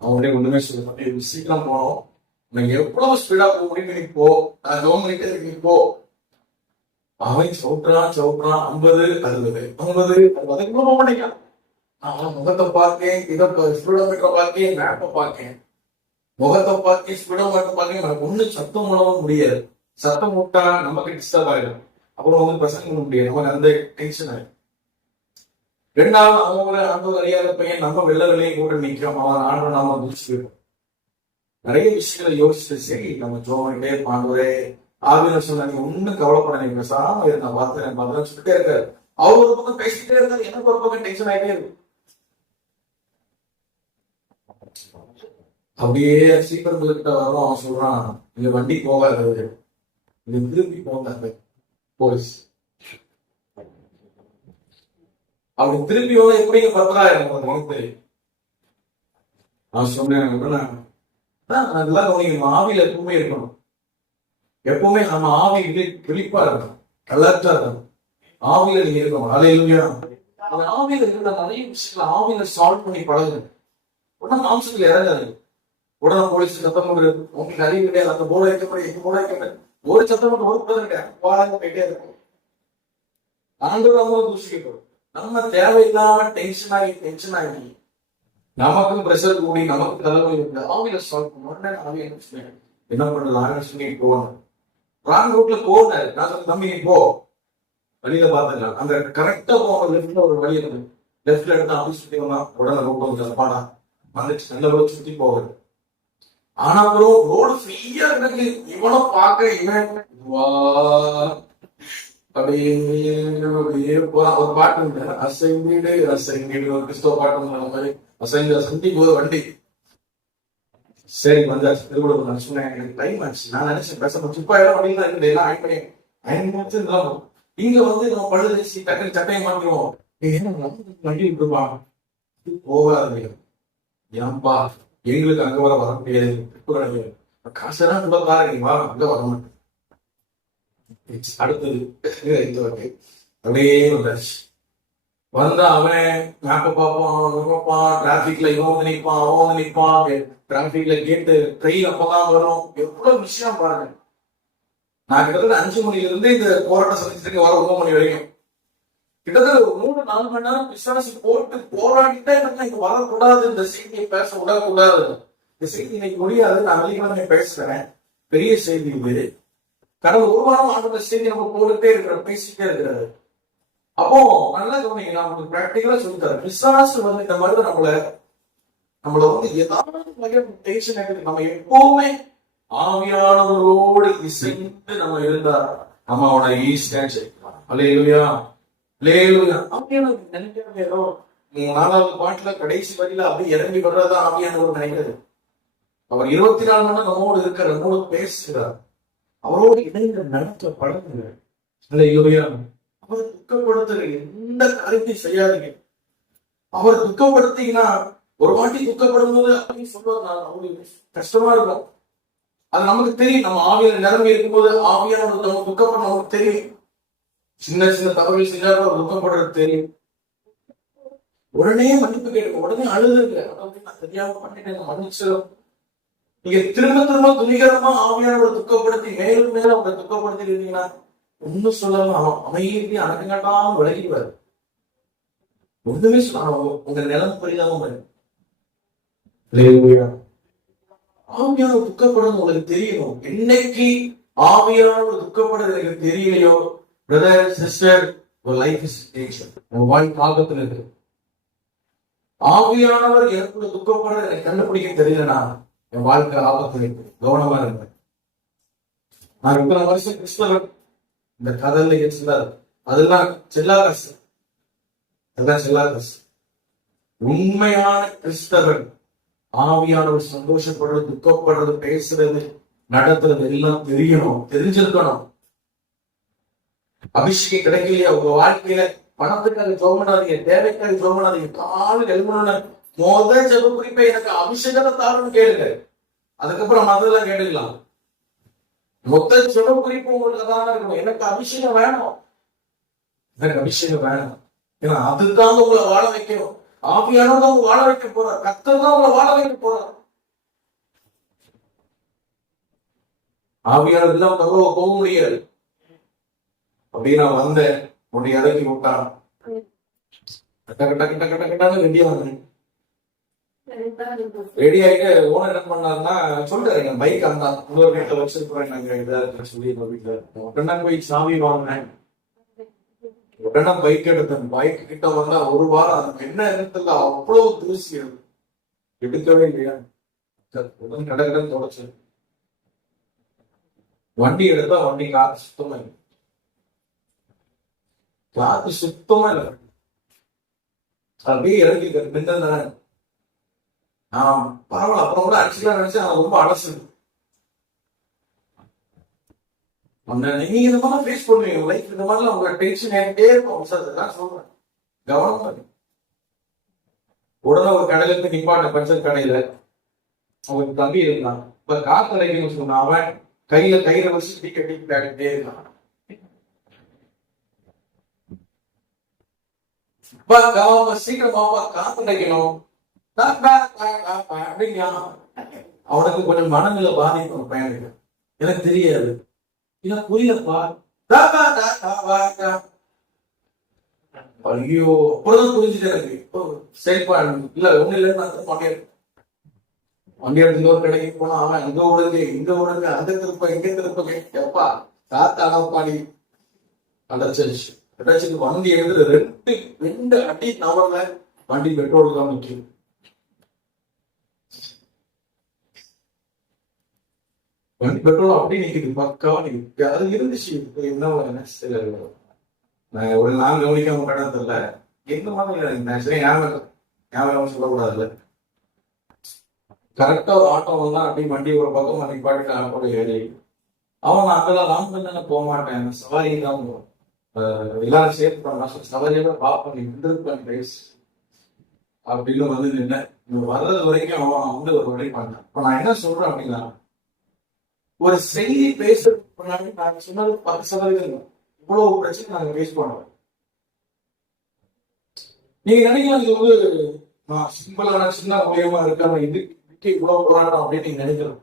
அவனுடைய ஒண்ணுமே சொல்ல சீக்கிரம் போனோம். நீங்க எவ்வளவு ஸ்பீடா போக முடியும், நீ போ, நான் ஜோம் பண்ணிட்டே இருக்கு, போ. அவன் சவுட்டுறான் 50 60 அதுக்கு போக மாட்டேங்கான். அவன் முகத்தை பார்க்கேன், இதை ஸ்பீடோமீட்டரை பார்க்கேன், மேப்பை பார்க்கேன், முகத்தை பார்க்கேன், ஸ்பீடோமீட்டரை பார்க்கேன். எனக்கு ஒண்ணு சத்தம் பண்ணவும் முடியாது. சத்தம் விட்டா நமக்கு டிஸ்டர்ப் ஆயிடும். அப்புறம் வந்து பிரசங்க பண்ண முடியாது. நமக்கு அந்த டென்ஷன் ஆயிடும். ரெண்டாவது அவங்க ஆண்டவர் அறியாத பையன் நம்ம வெள்ளை கூட நிற்கிறோம். அவன் ஆண்டு நாம முடிச்சுருக்கோம். நிறைய விஷயங்களை யோசிச்சு சரி நம்ம ஜோமன்ட்டே பாண்டவரே ஆவின சொன்ன நீங்க ஒன்னும் கவலைப்படாதீங்க, பேசாம இருந்த பார்த்தேன் சொல்லிட்டே இருக்காரு. அவர் ஒரு பக்கம் பேசிட்டே இருக்காரு, எனக்கு ஒரு பக்கம் டென்ஷன் ஆகிட்டே இருக்கு. அப்படியே சீக்கிரம் கிட்ட வரும். அவன் சொல்றான், இந்த வண்டி போகாது, இது திரும்பி போகாது. போலீஸ் அப்படி திரும்பி வந்து எப்படி 10,000 உனக்கு தெரியும். நான் சொன்னேன், அதெல்லாம் உனக்கு ஆவியில எப்பவுமே இருக்கணும். எப்பவுமே நம்ம ஆவி விழிப்பா இருக்கணும், அலர்ட்டா இருக்கணும். ஆவியில நீங்க இருக்கணும். அல்லேலூயா. அந்த ஆவியில இருக்கிற நிறைய விஷயங்கள் ஆவியில சால்வ் பண்ணி பழகுங்க. உடனே மாம்சத்துல இறங்காது. உடனே போலீஸ் சத்தம் பண்ணுறது உங்களுக்கு அறிவு கிடையாது. அந்த போர்டு வைக்கப்படும், எங்க போர்டு வைக்கப்படும், ஒரு சத்தம் மட்டும் ஒரு பதம் கிடையாது. போயிட்டே இருக்கும். ஆண்டவராக தூசிக்கப்படும். நம்ம தேவையில்லாம டென்ஷன் ஆகி நமக்கும் பிரஷர் கூடி நமக்கு தலைமை இருக்கு. ஆவியில சால்வ் பண்ண என்ன பண்ணலாம் சொல்லி போகணும். ராங் ரூட்ல போனாரு. நான் சொன்ன தம்பி போ, வழியில பாத்துக்கலாம். அந்த கரெக்டா போக லெஃப்ட்ல ஒரு வழி இருக்கு. லெஃப்ட்ல எடுத்து அப்படி சுத்தி வந்தா உடனே ரூட் பாடா வந்துச்சு. நல்ல ரோடு சுத்தி போகுது. ஆனா ரோடு ஃப்ரீயா இருக்கு. இவனை பார்க்க இவன் அப்படியே போறான். ஒரு பாட்டு உண்டு, அசைந்தீடு ஒரு கிறிஸ்தவ பாட்டு மாதிரி. அசைந்தி போது வண்டி சரி வந்தாச்சு. திருவள்ளுவர் நான் சொன்னேன், எனக்கு டைம் ஆச்சு. நான் நினைச்சேன் பேச சுப்பாயிரம் அப்படின்னு தான் இருக்குது. எல்லாம் அயன் பண்ணி இங்க வந்து நம்ம பழுது டக்குனு சட்டையை மாற்றிடுவோம். வண்டி விட்டுருப்பா போகாது. ஏன்பா எங்களுக்கு அங்க வர முடியாது. காசெல்லாம் கூட பாரு, நீ வா, அங்க வர மாட்டேன். அடுத்தது அப்படியே வந்தாச்சு. வந்தா அவன் மேப்ப பார்ப்பான், டிராபிக்ல இவன் வந்து நிற்பான், அவன் வந்து நிற்பான், டிராபிக்ல கேட்டு ட்ரெயின் அப்பதான் வரும். எவ்வளவு விஷயம் பாருங்க. நான் கிட்டத்தட்ட 5 மணில இருந்து இந்த போராட்டம் சந்திச்சிருக்கேன், வர 9 மணி வரைக்கும். கிட்டத்தட்ட ஒரு 3-4 மணி நேரம் பிசாசு போட்டு போராடிட்டே இங்க வரக்கூடாது, இந்த செய்தியை பேச விடக்கூடாது, இந்த செய்தி இன்னைக்கு முடியாது, நான் வெள்ளிக்கிழமை பேசுறேன், பெரிய செய்தி இது. கடவுள் ஒரு வாரம் ஆண்டு செய்தி நம்ம போட்டுட்டே இருக்கிறோம், பேசிட்டே இருக்கிறாரு. அப்போ நல்லா கவனிங்க, நான் உங்களுக்கு பிராக்டிகலா சொல்லித்தரேன். பிசாசு வந்து இந்த மாதிரி நம்மள வந்து ஏதாவது டென்ஷன் ஆகுது. நம்ம எப்பவுமே ஆவியானவரோடு இசைந்து நம்ம இருந்தா நம்ம அவனை ஈஸ்டாண்ட் செய்யலாம். அல்லேலூயா, அல்லேலூயா. ஆவியானவர் நினைக்கிறது ஏதோ 4வது பாட்டுல கடைசி வரியில அப்படியே இறங்கி வர்றதா ஆவியானவர் நினைக்கிறது. அவர் 24 மணி நேரம் நம்மோடு இருக்கிற, நம்மோடு பேசுகிறார், அவரோடு இணைந்த நடத்த பழகுங்க. அல்லேலூயா. அவர் துக்கப்படுத்துற எந்த காரியத்தையும் செய்யாதீங்க. அவர் துக்கப்படுத்தீங்கன்னா, ஒரு வாட்டி துக்கப்படும் போது அப்படின்னு சொல்லுவாங்க, அவங்களுக்கு கஷ்டமா இருக்கும். அது நமக்கு தெரியும். நம்ம ஆவியான நிலைமை இருக்கும்போது ஆவியான நம்ம துக்கப்பட நமக்கு தெரியும். சின்ன சின்ன தகவல் செஞ்சாலும் அவர் துக்கப்படுறது தெரியும். உடனே மன்னிப்பு கேட்க, உடனே அழுதுங்க, நான் தெரியாம பண்ணிட்டேன், மன்னிச்சிடும். நீங்க திரும்ப திரும்ப துணிகரமா ஆவியானவரை துக்கப்படுத்தி மேலும் மேலும் அவரை துக்கப்படுத்தி இருந்தீங்கன்னா ஒன்னும் சொல்லலாம், அமைதியை அடக்கங்காட்டாம விலகிடுவாரு. ஒண்ணுமே சொல்லலாம், உங்க நிலம் புரியாம. ஆவியானவர் துக்கப்படுறது உங்களுக்கு தெரியணும். என்னைக்கு ஆவியானவர் துக்கப்படுறது எனக்கு தெரியலையோ, பிரதர் சிஸ்டர், ஒரு லைஃப் இஸ் டென்ஷன், உங்க வாழ்க்கை ஆபத்துல இருக்கு. ஆவியானவர் எனக்கு துக்கப்படுறது எனக்கு கண்டுபிடிக்க தெரியலனா என் வாழ்க்கை ஆபத்துல இருக்கு, கவனமா இருந்தேன். நான் இத்தனை வருஷம் கிறிஸ்தவன், இந்த கதல்ல சொல்லாது, அதெல்லாம் செல்லாகாசு, அதெல்லாம் செல்லாகாசு. உண்மையான கிறிஸ்தவன் ஆவியானவர் சந்தோஷப்படுறது, துக்கப்படுறது, பேசுறது, நடத்துறது எல்லாம் தெரியணும், தெரிஞ்சிருக்கணும். அபிஷேகம் கிடைக்கலையா உங்க வாழ்க்கையில, பணத்துக்காக ஜெபம் பண்ணாதீங்க, தேவைக்காக ஜெபம் பண்ணாதீங்க. காலையில் எழுமணும்னு முதல் ஜெப குறிப்பை எனக்கு அபிஷேகத்தை தாருன்னு கேளுங்க. அதுக்கப்புறம் மதெல்லாம் கேட்டுக்கலாம். மொத்த ஜெப குறிப்பு உங்களுக்கு தான் இருக்கணும். எனக்கு அபிஷேகம் வேணும், எனக்கு அபிஷேகம் வேணும். ஏன்னா அதுதான் உங்களை வாழ வைக்கணும். ஆவியானவர் தான் வாழ வைக்க போறார், கர்த்தர் தான் உங்களை வாழ வைக்க போறார். ஆவியானவர் இல்லாம போக முடியாது. அப்படி நான் வந்தேன், உன்னை இறக்கி விட்டான், கட்ட கட்ட கட்ட கட்ட கட்டான்னு ரெடியா வந்தேன். ரெடி ஆகிட்டு ஓனர் என்ன பண்ணாருன்னா சொல்லிட்டாரு, பைக் அந்த இன்னொரு வீட்டுல வச்சிருக்கிறேன், நாங்க இதா இருக்குன்னு சொல்லி வீட்டுல உடனே போய் சாவி வாங்கினேன். உடனே பைக் எடுத்தேன். பைக் கிட்ட வந்தா ஒரு வாரம் அதுக்கு என்ன இடத்துல அவ்வளவு தூசி எடுக்கவே இல்லையா, கடற்கடன் தொடச்சு. வண்டி எடுத்தா வண்டி காத்து சுத்தமா இல்லை, காத்து சுத்தமா இல்லை. அப்படியே இறங்கி பின்னல் தானே. பரவாயில்ல, அப்புறம் கூட அடிச்சுக்கலாம் நினைச்சு நான் ரொம்ப அலசுது. நீங்க இந்த மாதிரி ஃபேஸ் பண்ணுவீங்க லைஃப், இந்த மாதிரிலாம் உங்க டென்ஷன் ஆகிட்டே இருக்கும். அதெல்லாம் சொல்றேன், கவனமா இருக்கு. உடனே ஒரு கடையில நிப்பாட்ட பஞ்சர் கடையில அவங்களுக்கு தம்பி இருந்தான். இப்ப காத்து அடைக்கணும்னு சொன்னான். அவன் கையில வச்சு டீ கட்டி விளையாடிட்டே இருந்தான். சீக்கிரமாவா காத்து அடைக்கணும் அப்படிங்க. அவனுக்கு கொஞ்சம் மனநிலை பாதிப்பு பையனுக்கு. எனக்கு தெரியாது, எனக்கு புரியலப்பா. ஐயோ, அப்பதான் புரிஞ்சுட்டு எனக்கு. இப்போ சரிப்பா இல்ல ஒண்ணு இல்லைன்னு வண்டி எடுத்து ஒரு கடைக்கு போனா அவன் அங்க விடுங்க இங்க விடுங்க, அந்த திருப்ப இங்க திருப்ப, எப்பா காத்தானப்பாடி அடைச்சிருச்சு. அடைச்சிட்டு வண்டி எடுத்து ரெண்டு அடி நவர்ல வண்டி பெட்ரோல் தான் நிற்கும். வண்டி பெட்ரோல் அப்படி நிக்குது, பக்காவா நிக்குது. அது இருந்துச்சு. என்ன ஒரு நாள் கவனிக்காம கடத்துல எந்த மாதிரி ஞாபகம் சொல்லக்கூடாதுல்ல. கரெக்டா ஒரு ஆட்டோ வந்தா அப்படி வண்டி ஒரு பக்கம் அன்னைக்கு பாட்டு ஆட்டோட ஏறி அவன் அங்கெல்லாம் லாங் பண்ண போக மாட்டேன், சவாரி தான் எல்லாரும் சேர்த்து பண்ணலாம், சவாரியோட பார்ப்பேன், நீ இருந்திருப்பேன் பேஸ் அப்படின்னு வந்து நின்ன வர்றது வரைக்கும் அவன் வந்து ஒரு வழி பண்ணான். இப்ப நான் என்ன சொல்றேன் அப்படின்னா, ஒரு செய்தி பேசுறதுக்கு முன்னாடி நாங்க சொன்னது 10% இவ்வளவு பிரச்சனை நாங்க பேஸ் பண்ணுவோம். நீங்க நினைக்கலாம் இது வந்து சிம்பிளான சின்ன உயரமா இருக்காம இதுக்கு இவ்வளவு போராட்டம் அப்படின்னு நீங்க நினைக்கிறோம்.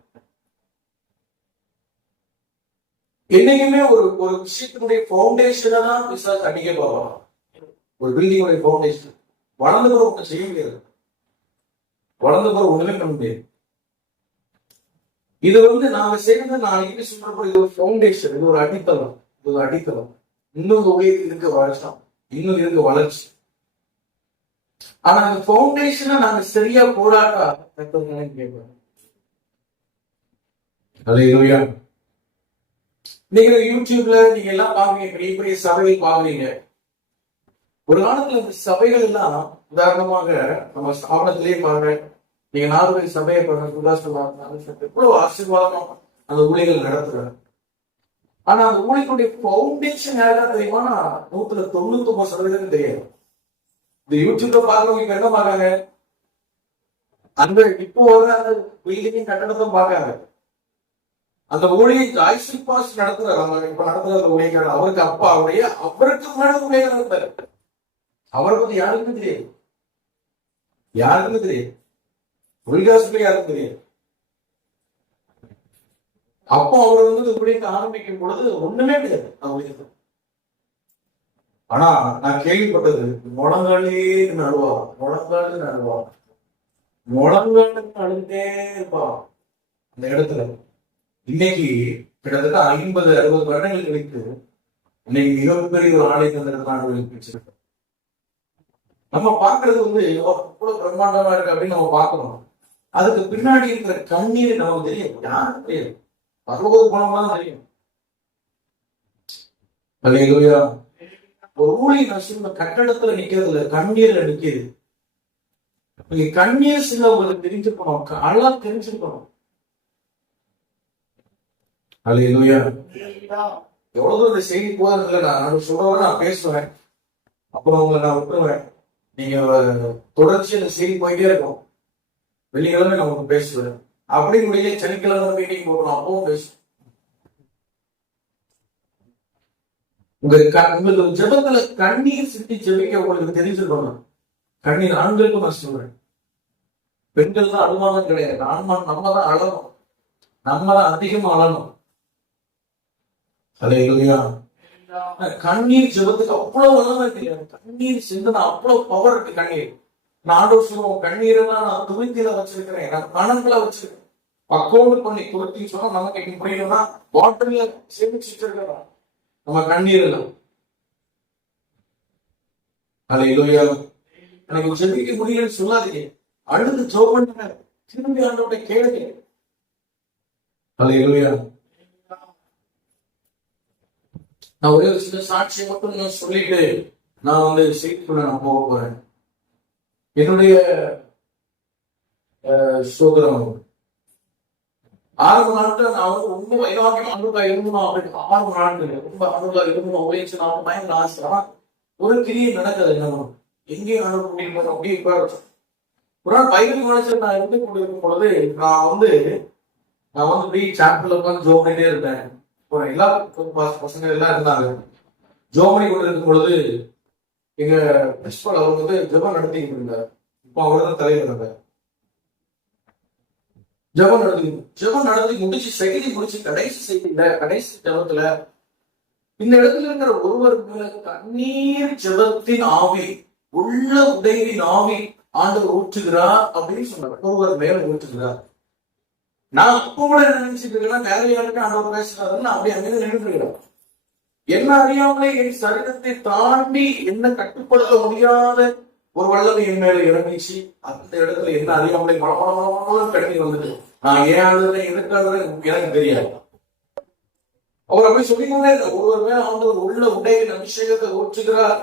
என்னைக்குமே ஒரு விஷயத்தினுடைய பவுண்டேஷனை தான் பிசாசு அடிக்க போவான். ஒரு பில்டிங்கோட ஃபவுண்டேஷன். வளர்ந்த பிறகு ஒன்றும் செய்ய முடியாது, வளர்ந்த பிறகு ஒண்ணுமே பண்ண முடியாது. இது நாங்க செய்யறது நாளைக்கு சொல்றப்போ இது ஒரு ஃபவுண்டேஷன், இது ஒரு அடித்தளம், இது ஒரு அடித்தளம். இன்னும் உலகத்தில் இருக்க வருஷம், இன்னும் இருக்க வளர்ச்சி. ஆனா அந்த ஃபவுண்டேஷனை நாங்க சரியா போடாட்டா கேட்போம். அல்லேலூயா. நீங்க யூடியூப்ல நீங்க எல்லாம் பாக்குறீங்க, பெரிய பெரிய சபைகள் பாக்குறீங்க. ஒரு காலத்துல இந்த சபைகள் எல்லாம் உதாரணமாக நம்ம ஸ்தாபனத்திலேயே பாருங்க, நீங்க நாகர்கோவில் சபையை எவ்வளவு ஆசீர்வாதமா அந்த ஊழியர்கள் நடத்துறாங்க. ஆனா அந்த ஊழியர்களுடைய பவுண்டேஷன் யாரா தெரியுமா? 99% தெரியாது. இந்த யூடியூப்ல பாக்குறவங்க இப்ப என்ன பாக்குறாங்க? அந்த இப்போ வர அந்த பில்டிங் கட்டடத்தை பாக்காங்க. அந்த ஊழியை ஐசில் பாஸ் நடத்துறாரு, இப்ப நடத்துற அந்த ஊழியர்கள் அவருக்கு அப்பா அவருக்கு முன்னாடி ஊழியர்கள் இருந்தாரு. அவரை பத்தி யாருக்குமே தெரியாது, யாருக்குமே தெரியாது. உலகாசுல யாருக்கும் தெரியாது. அப்போ அவர் ஊழியத்தை ஆரம்பிக்கும் பொழுது ஒண்ணுமே கிடையாது ஊழியத்தை. ஆனா நான் கேள்விப்பட்டது முழங்காலே நடுவா, முழங்காலு நடுவா, முழங்காலுக்கு அழுந்தே இருப்பா அந்த இடத்துல. இன்னைக்கு கிட்டத்தட்ட 50-60 வருடங்கள் கழித்து இன்னைக்கு மிகப்பெரிய ஒரு ஆலயத்தை வச்சிருக்கோம். நம்ம பாக்குறது எவ்வளவு பிரம்மாண்டமா இருக்கு அப்படின்னு நம்ம பாக்குறோம். அதுக்கு பின்னாடி இருக்கிற கண்ணீர் நமக்கு தெரியும், யாரும் தெரியாது. பரலோக குணம்லாம் தெரியும். அல்லேலூயா. ஒரு ஊழிய நசுங்க கட்டடத்துல நிக்கிறதுல கண்ணீர்ல நிக்குது. நீங்க கண்ணீர் சில உங்களுக்கு தெரிஞ்சுக்கணும், அழகா தெரிஞ்சுக்கணும். அல்லேலூயா. எவ்வளவு தூரம் இந்த செய்தி போதில்லை, நான் சொல்றவரை நான் பேசுவேன், அப்புறம் உங்களை நான் விட்டுருவேன். நீங்க தொடர்ச்சி அந்த செய்தி போயிட்டே இருக்கும். வெள்ளிக்கிழமை நான் உங்களுக்கு பேசுவேன், அப்படி முடியல சனிக்கிழமை மீட்டிங் போகணும், அப்பவும் பேசுவேன். உங்களுக்கு ஜெபத்துல கண்ணீர் சிந்தி ஜெபிக்க உங்களுக்கு தெரிஞ்சிருக்கணும். கண்ணீர் ஆண்களுக்கும் நான் சொல்றேன், பெண்கள் தான் அனுமானம் கிடையாது. ஆண்மான் நம்ம தான் அழணும், நம்ம தான் அதிகமா அழணும். அல்லேலூயா. கண்ணீர் ஜெபத்துக்கு அவ்வளவு வல்லமை தெரியாது. கண்ணீர் சிந்தனை அவ்வளவு பவர் இருக்கு. கண்ணீர் நான் ஆண்டவர் சொல்லுவோம், கண்ணீரெல்லாம் நான் துருத்தியில வச்சிருக்கிறேன், நான் கணக்குல வச்சிருக்கேன். பக்கோடு பண்ணி துருத்தின்னு சொன்னா நமக்கு புரியணும்னா பாட்டில சேமிச்சுட்டு இருக்கிறோம் நம்ம கண்ணீர் எல்லாம். அல்லேலூயா. எனக்கு ஜெபிக்க முடியலன்னு சொல்லாதீங்க, அழுது ஜெபம் பண்ணுங்க, திரும்பி ஆண்டவரை கேளுங்க. அல்லேலூயா. நான் ஒரே சில சாட்சியை மட்டும் நான் சொல்லிட்டு நான் செய்திக்குள்ள நான் போக போறேன். என்னுடைய சோதரம் ஆரம்ப நாட்கள் நான் ரொம்ப வைராக்கியம் அனுபவா இருந்தோம் அப்படின்னு. ஆரம்ப நாட்கள் ரொம்ப அனுபவா இருந்தோம் உபயோகிச்சு நான் பயங்கர ஆசை. ஒரு கிரியை நடக்குது, என்ன எங்கேயும் அனுபவம் முடியும் அப்படியே ஒரு நாள் பைபிள் காலேஜில் நான் இருந்து கொண்டிருக்கும் பொழுது நான் போய் சாப்பிள் உட்காந்து ஜோம் பண்ணிட்டே இருந்தேன். எல்லா பசங்க எல்லாம் இருந்தாங்க. ஜோம் பண்ணி கொண்டு இருக்கும் பொழுது எங்க பிரின்சிபல் அவர் ஜெபம் நடத்திக்கிட்டு இருந்தார். இப்போ அவர் தான் தலைவர் இருந்தார். ஜெபம் நடத்தி முடிச்சு செய்தி முடிச்சு கடைசி ஜெபத்துல இந்த இடத்துல இருக்கிற ஒருவருக்கு கண்ணீர் ஜெபத்தின் ஆவி, உள்ள உடையின் ஆவி ஆண்டவர் ஊற்றுகிறார் அப்படின்னு சொன்னார். ஒருவர் மேல ஊற்றுகிறார். நான் அப்ப கூட நினைச்சிட்டு இருக்கேன், வேற யாருக்கு ஆண்டவர் பேசுறாருன்னு அப்படி அங்கே நின்றுட்டு இருக்கிறேன். என்ன அறியாமலே என் சரீரத்தை தாண்டி என்ன கட்டுப்படுத்த முடியாத ஒரு வல்லமை என் மேல இறங்கிச்சு. அந்த இடத்துல என்ன அறியாமலே மழை கடமை வந்துட்டு நான் ஏன் ஆளுநரை எதுக்காக எனக்கு தெரியாது. அவர் அப்படி சொல்லிக்கொண்டே ஒருவர் மேல ஆண்டவர் உள்ள உடையின் அபிஷேகத்தை ஊற்றுகிறார்.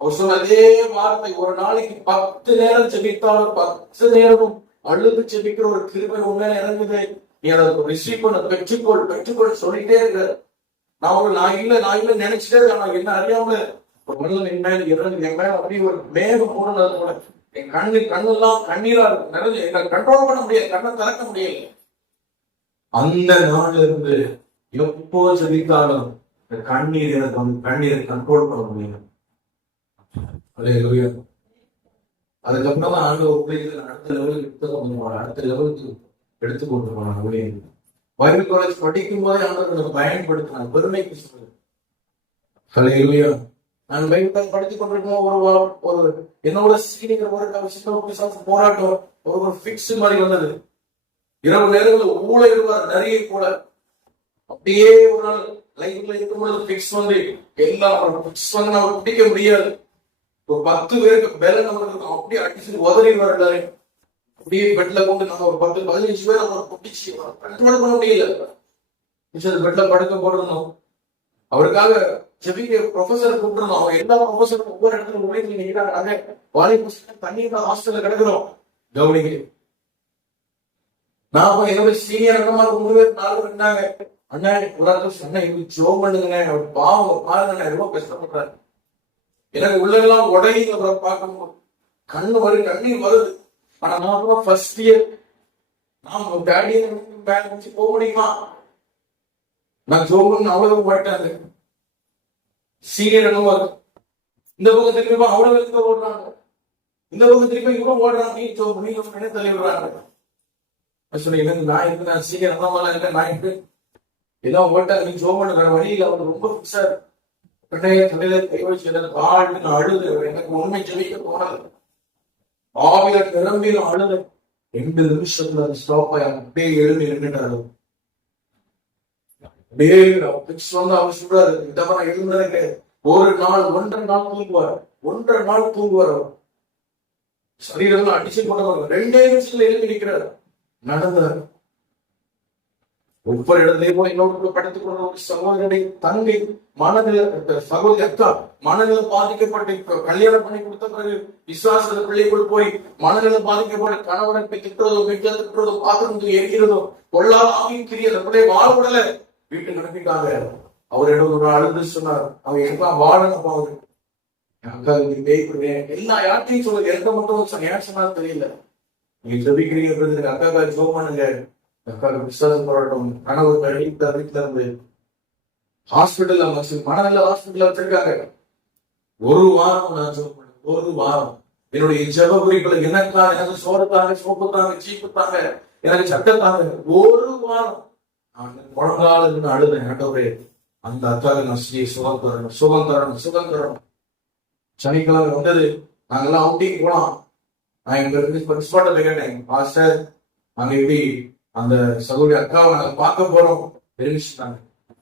அவர் சொன்ன அதே வார்த்தை, ஒரு நாளைக்கு 10 நேரம் ஜெபித்தாலும் 10 நேரமும் அழுது ஜெபிக்கிற ஒரு கிருபை உண்மையில இறங்குது. நீ அதை ரிசீவ் பண்ண பெற்றுக்கொள் சொல்லிட்டே இருக்க. நான் இல்ல நினைச்சிட்டே இருக்க. நான் என்ன அறியாமல ஒரு மனிதன் என் மேல இறங்கு, என் மேல அப்படி ஒரு மேகம் போடுறது கூட என் கண்ணெல்லாம் கண்ணீரா இருக்கு, நிறைஞ்சு எங்களை கண்ட்ரோல் பண்ண முடியாது, கண்ணை திறக்க முடியல. அந்த நாள்ல இருந்து எப்போ ஜெபித்தாலும் கண்ணீரை கண்ட்ரோல் பண்ண முடியும். அல்லேலூயா. அதுக்கப்புறம் தான் ஆண்டவர் ஊழியர்கள் அடுத்த லெவலுக்கு எடுத்துக்கொண்டு போனாங்க. ஊழியர்கள் பைபிள் காலேஜ் படிக்கும் போதே ஆண்டவர் பயன்படுத்தினாங்க, பெருமைக்கு சொல்றது. அல்லேலூயா. நான் பைபிள் படித்துக் கொண்டிருக்கும் ஒரு என்னோட சீனியர் ஒரு போராட்டம் ஒரு பிக்ஸ் மாதிரி வந்தது. இரவு நேரங்களில் ஊழ இருவார் நிறைய கூட அப்படியே ஒரு நாள் லைஃப்ல இருக்கும்போது பிக்ஸ் வந்து எல்லாம் பிக்ஸ் வந்து நம்ம பிடிக்க முடியாது. ஒரு 10 பேருக்கு மேல நம்மளுக்கு அப்படியே அடிச்சு உதறிடுவார் எல்லாரையும். அப்படியே பெட்ல கொண்டு நம்ம ஒரு 10-15 பேர் நம்ம பிடிச்சி கண்ட்ரோல் பண்ண முடியல. பெட்ல படுக்க போடணும். அவருக்காக ஜெபிக்க ப்ரொஃபசர் கூப்பிடணும். அவங்க எல்லா ப்ரொஃபசரும் ஒவ்வொரு இடத்துல உலகத்தில் நிற்கிறாங்க. வாலி புஸ்தகம் தண்ணி தான் ஹாஸ்டல்ல கிடக்குறோம் கவனிக்கு. நான் என்னோட சீனியர் 3 பேர் 4 பேர் இருந்தாங்க. அண்ணா ஒரு சொன்ன ஜோ பண்ணுங்க, அவர் பாவம் பாருங்க, ரொம்ப கஷ்டப்படுறாரு. எனக்கு உள்ளெல்லாம் உடையில அவரை பார்க்கணும், கண்ணு வருது, கண்ணீர் வருது. ஆனா நான் ஃபர்ஸ்ட் இயர் நான் டேடியை பேங்க் வச்சு போக முடியுமா? நான் ஜோ பண்ண அவ்வளவு போயிட்டாங்க. சீனியர் என்னவோ இந்த பக்கம் திருப்பி அவ்வளவு இருக்க ஓடுறாங்க, இந்த பக்கம் திருப்பி இவ்வளவு ஓடுறாங்க. நீ ஜோ பண்ணி தள்ளி விடுறாங்க. நான் இருக்கு, நான் சீக்கிரம் என்னமாலாம் இல்லை, நான் இருக்கு எல்லாம் ஓட்டா நீ ஜோ பண்ண வேற வழியில் அவர் ரொம்ப பிக்ஸா தலையில கை வச்சு காடு அழுது. எனக்கு உண்மை ஜெபிக்க போனது ஆவில நிரம்பியும் அழுது. 2 நிமிஷத்துல அது ஸ்டாப் ஆகி அப்படியே எழுதி நின்றுட்டாரு. அப்படியே பிக்ஸ் வந்து அவர் சொல்றாரு, இதமா எழுந்ததுக்கு ஒரு நாள் 1.5 நாள் தூங்குவார், 1.5 நாள் தூங்குவார். அவர் சரீரம் அடிச்சு கொண்டவர் 2 நிமிஷத்துல எழுதி நிற்கிறார். நடந்தார். ஒவ்வொரு இடத்துலயே போய் இன்னொரு படுத்துக் கொண்ட ஒரு சகோதரனை தங்கை மனநிலை சகோதரி அக்கா மனநிலை பாதிக்கப்பட்டு கல்யாணம் பண்ணி கொடுத்த பிறகு விசுவாச பிள்ளைகள் போய் மனநிலை பாதிக்கப்பட்ட கணவனை திட்டுறதோ வீட்டுல திட்டுறதோ பாத்திரம் எரிக்கிறதோ கொள்ளாத ஆவியும் கிரியது அப்படியே வாழ விடல வீட்டுக்கு அனுப்பிட்டாங்க. அவர் இடம் அழுது சொன்னார், அவங்க எல்லாம் வாழணும் அவரு அக்கா பேய்க்குவேன் எல்லா யார்ட்டையும் சொல்லுங்க, எந்த மட்டும் ஏன் சொன்னாலும் தெரியல. நீங்க ஜெபிக்கிறீங்க அக்காக்கா ஜோ பண்ணுங்க, விசுவாசம் போராட்டம். கணவர் வீட்டுல இருந்து ஹாஸ்பிட்டல் மனநல ஹாஸ்பிட்டல் வச்சிருக்காங்க. ஒரு வாரம் நான் ஜெபம் பண்ணேன். ஒரு வாரம் என்னுடைய ஜெப குறிப்புகளை எனக்காக, எனக்கு சோறத்தாங்க, சோப்புத்தாங்க, சீப்புத்தாங்க, எனக்கு சட்டத்தாங்க. ஒரு வாரம் நான் முழங்கால அழுதேன். ஆண்டவரே அந்த அக்காவுக்கு நான் சுகம் தரணும், சுகம் தரணும், சுகம் தரணும். சனிக்கிழமை வந்தது, நாங்கெல்லாம் அவுட்டிங் போலாம். நான் எங்க இருந்து பிரின்சிபால்ட்ட கேட்டேன், பாஸ்டர் நாங்க எப்படி அந்த சகோதரி அக்காவை நாங்க பார்க்க போறோம் தெரிவிச்சுட்டாங்க.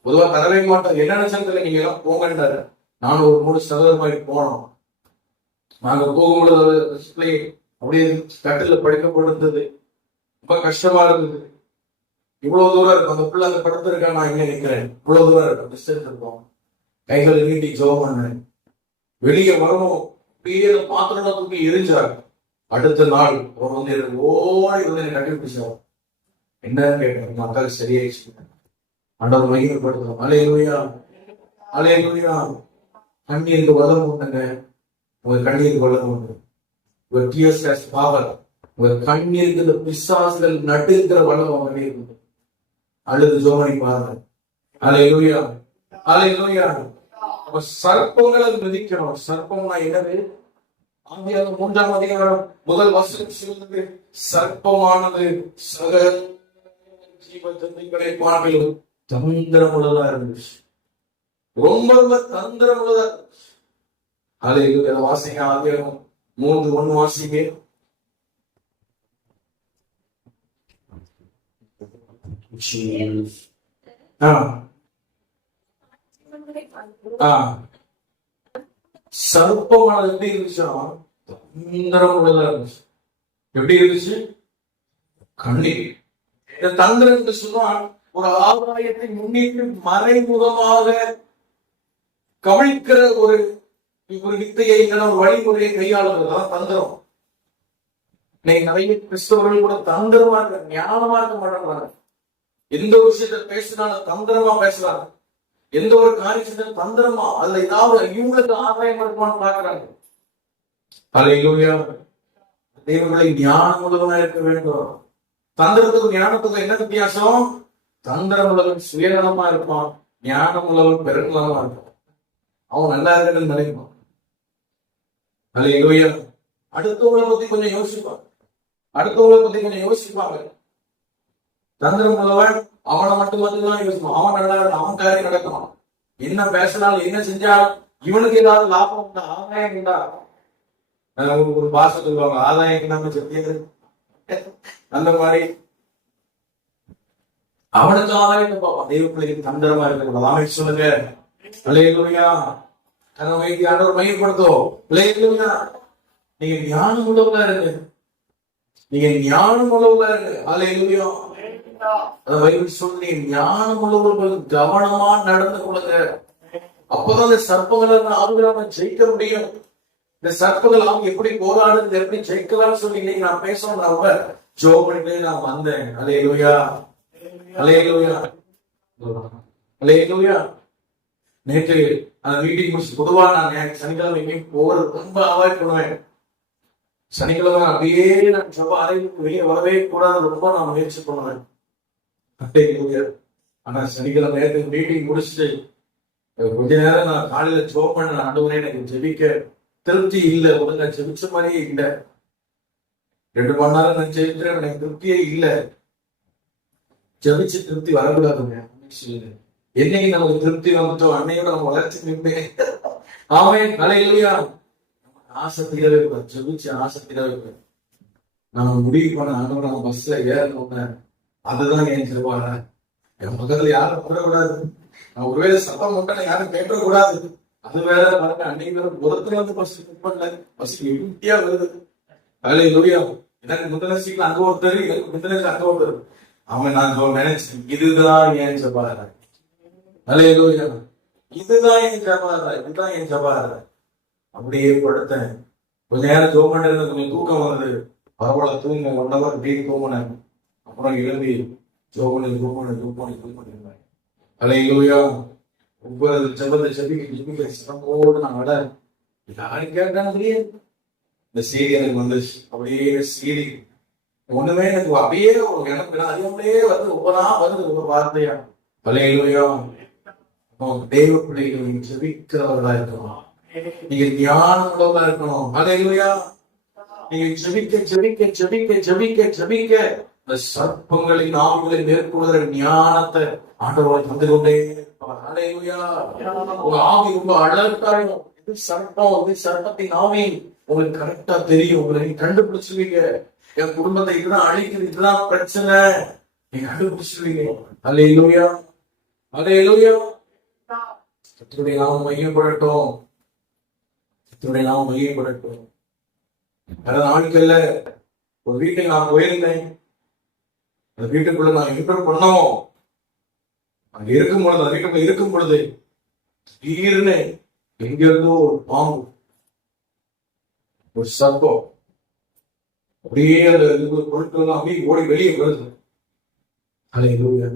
பொதுவா தரவே மாட்டோம், என்ன நினைச்சதுல நீங்க எல்லாம் போங்கன்றாரு. நானும் ஒரு 3 சகோதர மாதிரி போனோம். நாங்க போகும்பொழுது அப்படியே கட்டில படுக்கப்பட்டிருந்தது. ரொம்ப கஷ்டமா இருந்தது. இவ்வளவு தூரம் இருக்கும் அந்த பிள்ளை, அந்த படத்துல இருக்கா, நான் இங்க நிக்கிறேன். இவ்வளவு தூரம் இருக்கும், டிஸ்டன்ஸ் இருக்கும். கைகளை நீட்டி ஜெபம் பண்ணேன். வெளியே வரணும், அப்படியே பாத்திரம் தூக்கி எரிஞ்சார். அடுத்த நாள் அவர் வந்து ஓடி வந்து என்னை கட்டி பிடிச்சார். என்ன கேட்டேன், மக்கள் சரியாயிடுச்சு. ஆண்டவர் மகிமைப்படுத்தணும். அல்லேலூயா, அல்லேலூயா. கண்ணீருக்கு வளம் உண்டுங்க. உங்க கண்ணீருக்கு வளம் உண்டு. உங்க டியர்ஸ் ஹஸ் பவர். உங்க கண்ணீருக்கு இந்த பிசாசுகள் நடுங்கிற வளம் அவங்க இருக்கு. அழுது ஜோமணி பாருங்க. அல்லேலூயா, அல்லேலூயா. சர்ப்பங்களை மிதிக்கணும். சர்ப்பம்னா என்னது? ஆதியாகமம் 3ஆம் அதிகாரம் 1 வசனம் சொல்லுது, சர்ப்பமானது சகல ஜீவ ஜந்துக்களை பார்க்கலும் தந்திரமுள்ளதா இருந்துச்சு. ரொம்ப ரொம்ப தந்திரமுள்ளதா இருந்துச்சு. அல்லேலூயா. வாசிங்க ஆதியாகமம் 3:1 வாசிங்க. சர்ப்பமானது எப்படி இருந்துச்சா? தந்திரம் உள்ளதா இருந்துச்சு. எப்படி இருந்துச்சு? கண்ணீர். தந்திரம் என்று சொன்னா ஒரு ஆதாயத்தை முன்னிட்டு மறைமுகமாக கவிழ்க்கிற ஒரு வித்தையை, ஒரு வழிமுறையை கையாளுறதுதான் தந்திரம். இன்னைக்கு நிறைய கிறிஸ்தவர்கள் கூட தந்திரமா இருக்க, ஞானமா இருக்க மாட்டாங்க. எந்த ஒரு விஷயத்த பேசினாலும் தந்திரமா பேசுறாங்க. எந்த ஒரு காரியத்தை தந்திரமா அதுல ஏதாவது இவங்களுக்கு ஆதாயம் இருக்குமான்னு பாக்குறாங்க. அல்லேலூயா. தேவர்களை ஞானம் உள்ளவனா இருக்க வேண்டும். தந்திரத்துக்கும் ஞானத்துக்கும் என்ன வித்தியாசம்? தந்திரம் உள்ளவன் சுயநலமா இருப்பான், ஞானம் உள்ளவன் பெருநலமா இருப்பான். அவன் நல்லா இருக்கிறது நினைப்பான். அல்லேலூயா. அடுத்தவங்களை பத்தி கொஞ்சம் யோசிப்பாங்க, அடுத்தவங்களை பத்தி கொஞ்சம் யோசிப்பாங்க. தந்திரம் உள்ளவன் அவனை மட்டும் மட்டும்தான் யோசிப்பான். அவன் நல்லா, அவன் காரியம் நடக்கணும். என்ன பேசினாலும் என்ன செஞ்சாலும் இவனுக்கு ஏதாவது லாபம் உண்டா, ஆதாயம் உண்டா? ஒரு பாஷை சொல்லுவாங்க, ஆதாயம் நம்ம சொல்லியது அந்த மாதிரி அவனுக்கு ஆதாயம் பார்ப்பான். தெய்வ பிள்ளைக்கு தந்திரமா இருக்க சொல்லுங்க. அல்லேலூயா. வைத்து ஆண்டவர் மையப்படுத்தும். அல்லேலூயா. நீங்க ஞானம் உள்ளவங்களா இருக்கு, நீங்க ஞானம் உள்ளவங்களா இருக்கு. அல்லேலூயா. பைபிள் சொல்லி ஞானம் உள்ளவர்கள் கவனமா நடந்து கொள்ளுங்க. அப்பதான் இந்த சர்ப்பங்களை ஆளுநராக ஜெயிக்க முடியும். இந்த சர்ப்பங்கள் அவங்க எப்படி போராடுறது, எப்படி ஜெயிக்கலாம்னு சொல்லி இன்னைக்கு நான் பேசணும். நான் ஜோம் பண்ணி நான் வந்தேன். அல்லேலூயா. அல்லேலூயா. அல்லேலூயா. நேற்று அந்த மீட்டிங் முடிச்சு பொதுவா நான் சனிக்கிழமை எங்கேயும் போறது ரொம்ப அவாய்ட் பண்ணுவேன். சனிக்கிழமை அப்படியே நான் சபா அறைக்கு வெளியே வரவே கூடாது, ரொம்ப நான் முயற்சி பண்ணுவேன். ஆனா சனிக்கிழமை நேரத்துக்கு மீட்டிங் முடிச்சுட்டு கொஞ்ச நேரம் நான் காலையில ஜோம் பண்ண ஆண்டவரே எனக்கு ஜெபிக்க திருப்தி இல்லை, ஒழுங்கா ஜெபிச்ச மாதிரியே இல்லை. 2 மணி நேரம் நான் ஜெபிக்கிறேன், எனக்கு திருப்தியே இல்லை. ஜெபிச்சு திருப்தி வரக்கூடாதுங்க. என்னைக்கு நமக்கு திருப்தி வந்துட்டோம் அன்னையோட நம்ம வளர்ச்சி நிற்பேன். ஆமென். அல்லேலூயா. ஆசை தீரவே கூடாது, ஜெபிச்சு ஆசை தீரவே கூடாது. நம்ம முடிவு பண்ண ஆண்டவரை நம்ம பஸ்ல ஏறணும், அதுதான் என் செல்வாங்க. என் பக்கத்துல யாரும் வரக்கூடாது, நான் ஒருவேளை சத்தம் மட்டும் யாரும் கேட்கக்கூடாது. அது வேற பாருங்க, அன்னைக்கு வேற ஒருத்தர் வந்து பஸ் புக் பண்ணல, பஸ் எப்படியா வருது. அல்லேலூயா. எனக்கு முந்தின சீட்ல அங்க ஒருத்தர், எனக்கு முந்தின அங்க ஒருத்தர். அவன் நான் நினைச்சேன், இதுதான் என் ஜெபாரா. அல்லேலூயா. இதுதான் என் ஜெபாரா, இதுதான் என் ஜெபாரா. அப்படியே படுத்தேன். கொஞ்ச நேரம் ஜோம் பண்ணிருந்தேன், கொஞ்சம் தூக்கம் வந்தது. பரவாயில்ல தூங்க 1 hour அப்படியே தூங்கினேன். அப்புறம் எழுதி ஜோம் பண்ணிருந்தேன். அல்லேலூயா. ஒவ்வொரு ஜெபத்தை ஜெபிக்க சிரமோடு நான் விட யாரும் கேட்டாலும் இந்த செய்தி எனக்கு வந்துச்சு. அப்படியே செய்தி ஒண்ணுமே எனக்கு அப்படியே எனக்கு அதிகமே வருது, ஒவ்வொன்றா வருது, ஒவ்வொரு வார்த்தையா. அல்லேலூயா. தெய்வ பிள்ளைகள் நீங்க ஜெபிக்கிறவர்களா இருக்கணும், நீங்க ஞானம் உள்ளவர்களா இருக்கணும். அல்லேலூயா. நீங்க ஜெபிக்க ஜெபிக்க ஜெபிக்க ஜெபிக்க ஜெபிக்க இந்த சர்ப்பங்களின் ஆவிகளை மேற்கொள்கிற ஞானத்தை ஆண்டவரை தந்து கொண்டே இருப்பார். அல்லேலூயா. உங்க ஆவி ரொம்ப அழகாயும், இது சர்ப்பம், இது சர்ப்பத்தின் ஆவி உங்களுக்கு கரெக்டா தெரியும். உங்களை கண்டுபிடிச்சுவீங்க. என் குடும்பத்தை இதுதான் அழிக்குது, இதுதான் பிரச்சனை, நீங்க கண்டுபிடிச்சுவீங்க. அல்லேலூயா. அல்லேலூயா. கர்த்தருடைய நாமம் மையப்படட்டும், கர்த்தருடைய நாமம் மையப்படட்டும். பல நாட்கள்ல ஒரு வீட்டுக்கு நான் போயிருந்தேன். அந்த வீட்டுக்குள்ள நான் என்டர் பண்ணோம். அங்க இருக்கும் பொழுது, அந்த வீட்டுக்குள்ள இருக்கும் பொழுது திடீர்னு எங்க இருந்தோ ஒரு பாம்பு, ஒரு சர்ப்பம் அப்படியே அந்த பொருட்கள் அப்படியே ஓடி வெளியே வருது. அல்லேலூயா.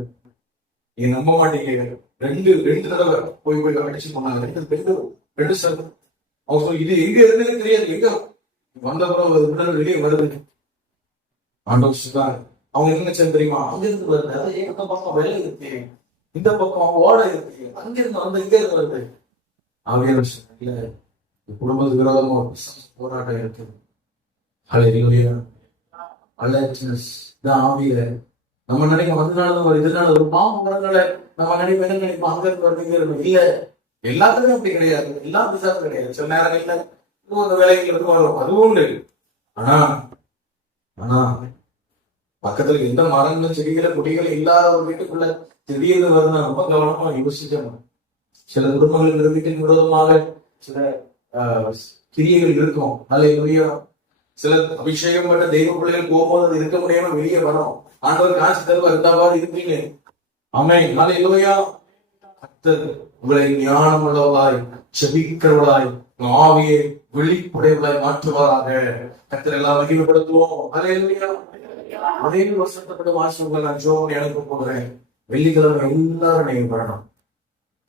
நீங்க நம்ப மாட்டீங்க, ரெண்டு தடவை போய் அடிச்சு போனாங்க. ரெண்டு சர்ப்பம். அவங்க இது எங்க இருந்தே தெரியாது, எங்க வந்த பிறகு வெளியே வருது. ஆண்டவர் சொல்றாரு, அவங்க என்ன தெரியுமா, அங்கிருந்து வருது, இந்த பக்கம் வேலை இருக்கு, இந்த பக்கம் ஓட இருக்கு, அங்கிருந்து வந்து இங்க இருந்து வருது. ஆவியானவர் இல்ல, குடும்பத்துக்கு விரோதமா போராட்டம் இருக்கு. அல்லேலூயா. அலர்ட்னஸ் தான் ஆவியில. நம்ம நினைக்க வந்தனால ஒரு இதனால ஒரு பாம்பு வரனால நம்ம நினைப்போம் அங்க இருந்து வருது, இங்க இருந்து. இல்ல, எல்லாத்துக்கும் அப்படி கிடையாது, எல்லா விசாரம் கிடையாது. சில நேரங்கள்ல இந்த வேலைகள் இருக்கு, வரும், அதுவும் உண்டு. ஆனா பக்கத்துல எந்த மரங்களும் செடிகளை கொடிகளும் இல்லாத ஒரு வீட்டுக்குள்ள திடீர்னு வருது, ரொம்ப கவனமா யோசிக்கணும். சில குடும்பங்கள் வீட்டின் விரோதமாக சில கிரியைகள் இருக்கும். அல்லேலூயா. சில அபிஷேகம் பட்ட தெய்வ பிள்ளைகள் போகும்போது இருக்க முடியாம வெளியே வரும். ஆண்டவர் காசு தருவா இருந்தாவாறு இருப்பீங்க. ஆமென். அல்லேலூயா. கர்த்தர் உங்களை ஞானம் உள்ளவளாய், செபிக்கிறவளாய், ஆவியை வெளிப்படையவளாய் மாற்றுவாராக. கர்த்தர் எல்லாம் மகிமைப்படுத்துவோம். அல்லேலூயா. அதே வருஷத்தப்பட்ட வாசகங்கள் நான் ஜோன் எனக்கு போகிறேன். வெள்ளிக்கிழமை எல்லாரும் நீங்க வரணும்.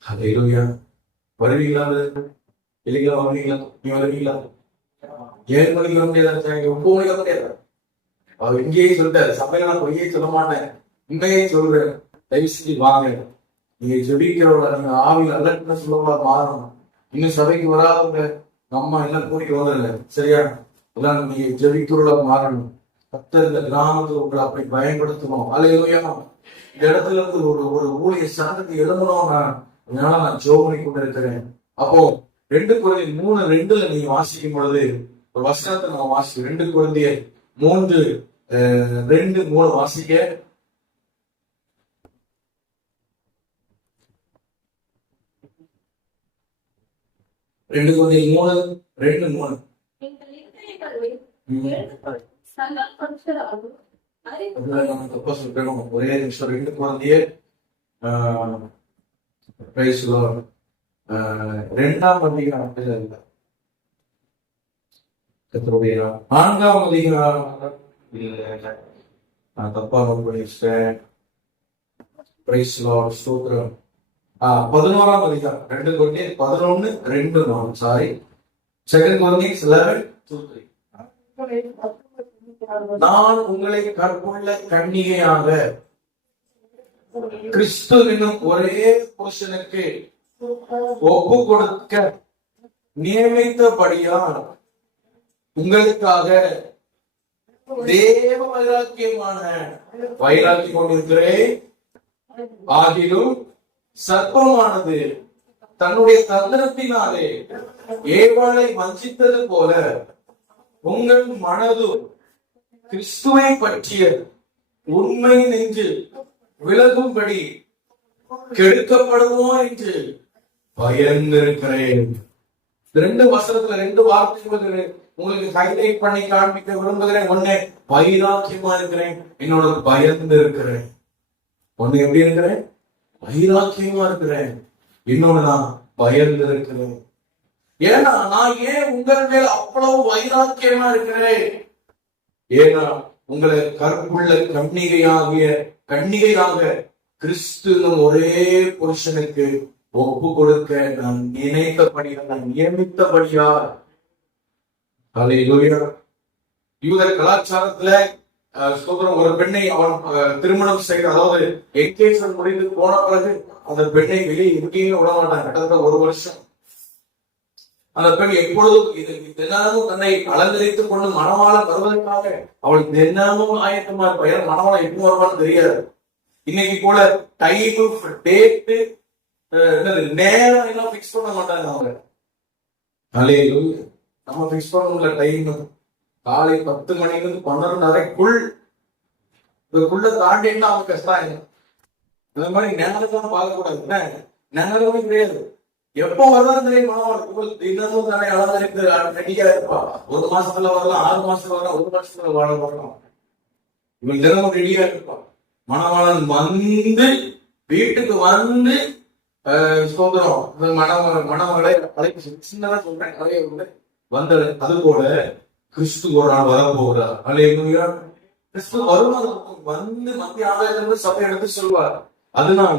அல்லேலூயா. வருவீங்களா? வெள்ளிக்கிழமை வருவீங்களா? நீ வருவீங்களா? 7 மணிக்கு வர முடியாது, 9 மணிக்கு வர முடியாது. அவர் இங்கேயே சொல்லிட்டாரு, சபையில நான் பொய்யே சொல்ல மாட்டேன், உண்மையே சொல்றேன். தயவு செஞ்சு வாங்க. நீங்க ஜெபிக்கிறவங்க, நீங்க ஆவியில் அலர்ட்னஸ் உள்ளவங்களா மாறணும். இன்னும் சபைக்கு வராதவங்க அம்மா எல்லாம் கூட்டிட்டு வந்துருங்க, சரியா? எல்லாம் நீங்க ஜெபிக்கிறவங்களா மாறணும். கர்த்தர் இந்த கிராமத்துல உங்களை அப்படி பயன்படுத்தணும். அல்லேலூயா. இந்த இடத்துல இருந்து ஒரு ஊழிய சனத்துக்கு எழுதணும். அதனால நான் ஜெபம் பண்ணி கொண்டு இருக்கிறேன். அப்போ 2 Corinthians 3:2 நீங்க வாசிக்கும் பொழுது ஒரு வசனத்தை நம்ம வாசிக்கும். 2 Corinthians 3:2-3 வாசிக்க. 2 Corinthians 3:2-3. தப்பா சொல்றோம். ஒரே நிமிஷம். 2 Corinthians பிரைஸ் லார்ட் 2ஆம் அதிகாரம் இல்ல, கர்த்தருடைய 4ஆம் அதிகாரம் இல்ல, நான் தப்பா படிச்சேன். பிரைஸ் லார்ட் ஸ்தோத்திரம். 11ஆம் அதிகாரம் 2 Corinthians 11:2-4. Sorry, 2 Corinthians 11:2-3. நான் உங்களை கற்புள்ள கன்னிகையாக கிறிஸ்து என்னும் ஒரே புருஷனுக்கு ஒப்பு கொடுக்க நியமித்தபடியால் உங்களுக்காக தேவ வைராக்கியம் கொண்டிருக்கிறேன். ஆகிலும் சர்ப்பமானது தன்னுடைய தந்திரத்தினாலே ஏவாளை வஞ்சித்தது போல உங்கள் மனதும் கிறிஸ்துவை பற்றிய உண்மை நின்று விலகும்படி கெடுக்கப்படுமோ என்று பயந்திருக்கிறேன். 2 வசனத்துல 2 வார்த்தைகள் உங்களுக்கு ஹைலைட் பண்ணி காண்பிக்க விரும்புகிறேன். ஒண்ணு, வைராக்கியமா இருக்கிறேன். என்னோட பயந்து இருக்கிறேன். ஒண்ணு, எப்படி இருக்கிறேன்? வைராக்கியமா இருக்கிறேன். இன்னொன்னு, நான் பயந்து இருக்கிறேன். ஏன்னா நான் ஏன் உங்கள் மேல் அவ்வளவு வைராக்கியமா இருக்கிறேன்? ஏன்னா உங்களை கற்புள்ள கன்னிகையாக கிறிஸ்து ஒரே புருஷனுக்கு ஒப்பு கொடுக்க நான் நியமித்தபடியா. யூதர் கலாச்சாரத்துல ஒரு பெண்ணை அவன் திருமணம் செய்த, அதாவது என்கேஜ்மெண்ட் முடிந்து போன பிறகு அந்த பெண்ணை வெளியே எங்கேயும் விட மாட்டாங்க. கிட்டத்தட்ட 1 வருஷம் அந்த பெண் எப்பொழுதும் தினமும் தன்னை அலங்கரித்துக் கொண்டு மணவாளன் வருவதற்காக அவள் தினமும் ஆயத்தமா இருப்பாள். மணவாளன் எப்போ வருவான்னு தெரியாது. இன்னைக்கு கூட டைம், டேட்டு, நேரம் எல்லாம் பிக்ஸ் பண்ண மாட்டாங்க அவங்க. நம்ம பிக்ஸ் பண்ண முடியல டைம். காலை 10 மணிலிருந்து 12:30 இதுக்குள்ள தாண்டினா அவங்க கஷ்டம். இந்த மாதிரி நேரத்தான் பார்க்க கூடாது. நேரமே கிடையாது. எப்போ வரலாம் தெரியும். தினமும் தானே அலங்கரித்து ரெடியா இருப்பா. 1 மாசத்துல வரலாம், 6 மாசத்துல வரலாம், 1 வருஷத்துல வரலாம். இவன் தினமும் ரெடியா இருப்பா. மணவாளன் வந்து வீட்டுக்கு வந்து மணமகளை அழைப்பு சின்னதா சொல்றேன், வந்தது. அது போல கிறிஸ்து ஒரு நாள் வரப்போகிறார். அல்லேலூயா. கிறிஸ்து வருவார், வந்து மத்திய ஆலயத்திலிருந்து சபை எடுத்து சொல்வார். அதனால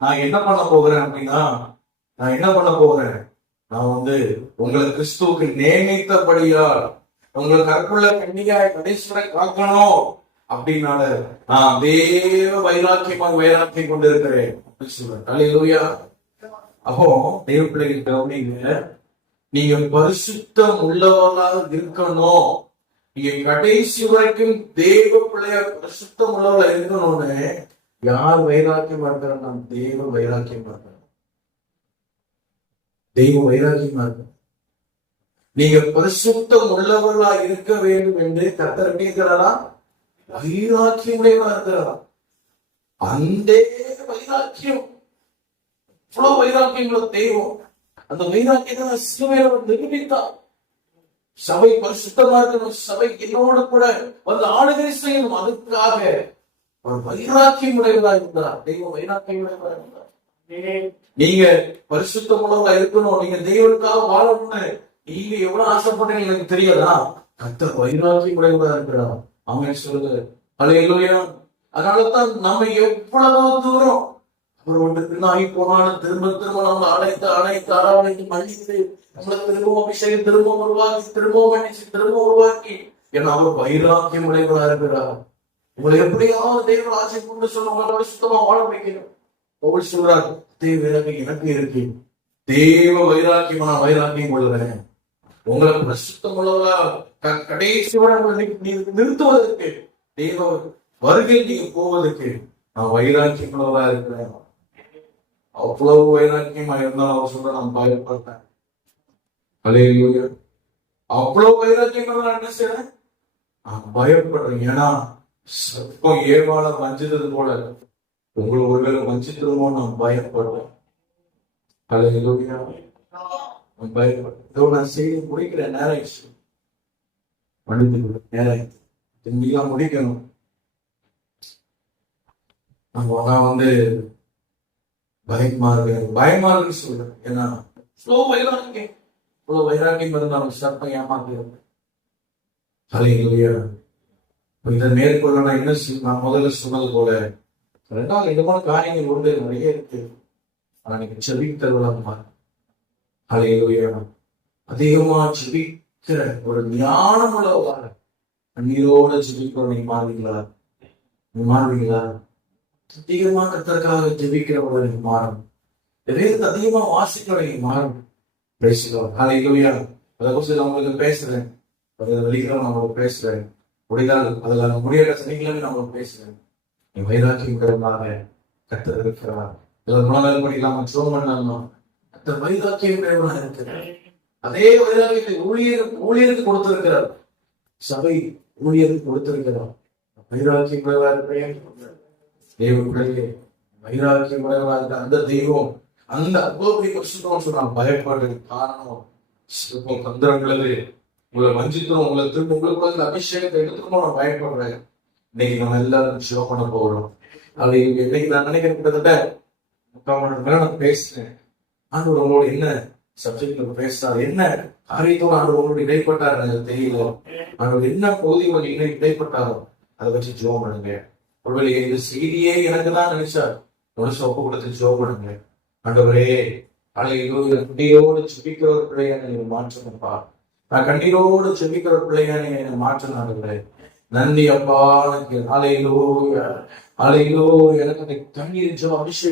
நான் என்ன பண்ண போகிறேன் அப்படின்னா, நான் உங்களை கிறிஸ்துவுக்கு நியமித்தபடியால் உங்களை கற்புள்ள கன்னிகையாய் கடைசிவரை காக்கணும் அப்படின்னால நான் தேவ வைராக்கியம் கொண்டிருக்கிறேன். அல்லேலூயா. அப்போ தேவ பிள்ளைகள் கவனிங்க, நீங்க பரிசுத்தம் உள்ளவர்களாக இருக்கணும். நீங்க கடைசி வரைக்கும் தேவ பிள்ளைய பரிசுத்தம் உள்ளவர்களாக இருக்கணும்னு யார் வைராக்கியமா இருக்கிறார்? நான் தேவ வைராக்கியமா இருக்கிறேன். தெய்வ வைராக்கியமா இருக்கு. நீங்க பரிசுத்தம் உள்ளவர்களா இருக்க வேண்டும் என்று கர்த்தர் இருக்கிறாரா? வைராக்கியம் உடையவா இருக்கிறாரா? அந்த வைராக்கியம், இவ்வளவு வைராக்கியம் தெய்வம். அந்த வைராக்கியத்தை சிலுவையில நிரூபித்தார். சபை பரிசுத்தமா இருக்கணும், சபை என்னோடு கூட வந்து ஆளுகை செய்யணும். அதுக்காக ஒரு வைராக்கியம் உடையவரா இருந்தார். தெய்வ வைராக்கியம் உடையவரா இருந்தார். நீங்க பரிசுத்தம் உள்ளவங்களா இருக்கணும், நீங்க தெய்வனுக்காக வாழணும்னு நீங்க எவ்வளவு ஆசைப்பட்டீங்க எனக்கு தெரியாதா? கர்த்தர் வைராக்கியம் உடையவரா இருக்கிறார். அவங்க சொல்லுது. அல்லேலூயா. அதனாலதான் நம்ம எவ்வளவு தூரம் அவர் பின்னாகி போனாலும் திரும்ப நம்ம அழைத்து அரவணைத்து மன்னித்து நம்மளை திரும்ப அபிஷேகம் திரும்ப உருவாக்கி ஏன்னா அவர் வைராக்கியம் உடையவரா இருக்கிறார். உங்களை எப்படியாவது தேவ ஆசை கொண்டு சொல்லுவாங்க, சுத்தமா வாழ வைக்கணும். பவுல் சொல்றார், தேவ வைராக்கியம் எனக்கு இருக்கு, தேவ வைராக்கியம் கொள்ளுறேன். உங்களை பிரசுத்தம் உள்ளவர்களா கடைசி நிறுத்துவதற்கு, தேவ வருகையில் நீங்க போவதற்கு நான் வைராக்கியம் உள்ளவரா இருக்கிறேன். அவ்வளவு வைராக்கியமா இருந்தாலும் அவர் சொல்ற நான் பயப்பட்டேன். அல்லேலூயா. அவ்வளவு வைராக்கியம் நான் என்ன செய்யறேன்? நான் பயப்படுறேன். ஏன்னா சர்ப்பம் ஏவாள வஞ்சித்தது போல உங்களை ஒருவேளை வஞ்சித்துருமோ நான் பயப்படுறேன். அல்லேலூயா. நான் பயப்படுறேன். இதோ நான் செய்து முடிக்கிற நேரம் ஆயிடுச்சு. நேரம் ஆயிடுச்சு. திரும்பிலாம் முடிக்கணும். நான் பயமா இருக்கு சொல்றேன். ஏன்னா இவ்வளவு வைராக்கியம் இருந்தாலும் சர்ப்பம் ஏமாந்து இதை மேற்கொள்ள நான் என்ன நான் முதல்ல சொன்னது போல 2 விதமான காரியங்கள் உண்டு, நிறைய இருக்கு. ஆனா நீங்க செபித்தருவலாமா? அலையிலுயா. அதிகமா செபிக்கிற ஒரு ஞானம் உள்ளவாறு கண்ணீரோட செபிக்கிற நீங்க மாறுவீங்களா? நீங்க மாறுவீங்களா? அதிகமா கத்தற்காக ஜெபிக்கிறவங்க நீங்க மாறணும். வேதத்தை அதிகமா வாசிக்கிறவங்க நீங்க மாறணும். பேசுகிறோம். அலையிலுயா. அதை குறித்து நான் உங்களுக்கு பேசுறேன். வெளிக்கிறவங்க நான் உங்களுக்கு பேசுறேன். முடிந்தால் அதுல முடியாத சனிக்கிழமை நான் உங்களுக்கு பேசுறேன். நீ வைராக்கியங்கிறதுனால கத்தர் இருக்கிறார். இதில் குணநலன் படிக்கலாமா? ஜோம் பண்ணலாமா? கத்தர் வைராக்கியம் இருக்கிறார். அதே வைராக்கியத்தை ஊழியருக்கு கொடுத்திருக்கிறார். சபை ஊழியருக்கு கொடுத்திருக்கிறார். வைராக்கியம் தேவனுடைய வைராக்கியம் அந்த தெய்வம் அந்த சொல்றாங்க. பயப்படுறது காரணம் தந்திரங்களது உங்களை வஞ்சித்தோம், உங்களை திரும்ப உங்களுக்கு அபிஷேகத்தை எடுத்துக்கணும். நான் பயப்படுறேன். இன்னைக்கு நம்ம எல்லாரும் ஷோ பண்ண போகிறோம். அது இன்னைக்கு நான் நினைக்கிறேன் கிட்டத்தட்ட 3/4 மணி நேரம் நான் பேசுறேன். ஆண்டவர் உங்களோட என்ன சப்ஜெக்ட் பேசுறாரு, என்ன காரியத்தோடு ஆண்டவர் உங்களோட இடைப்பட்டாரு எனக்கு தெரியல. ஆண்டவர் என்ன பகுதியோட இடைப்பட்டாரோ அதை வச்சு ஜோம் பண்ணுங்க. ஒருவேளை இந்த செய்தியே எனக்கு தான் நினைச்சா மனுஷ ஒப்பு கொடுத்து ஜோம் பண்ணுங்க. ஆண்டவரே கண்ணீரோடு செபிக்கிற ஒரு பிள்ளையா நீங்க மாற்றணும்ப்பா. நான் கண்ணீரோடு செபிக்கிற ஒரு பிள்ளையா நீங்க என்ன மாற்றினாங்களே. நன்றி அப்பா. எனக்கு அலையிலோ எனக்கு அந்த கண்ணீர் அபிஷேகம்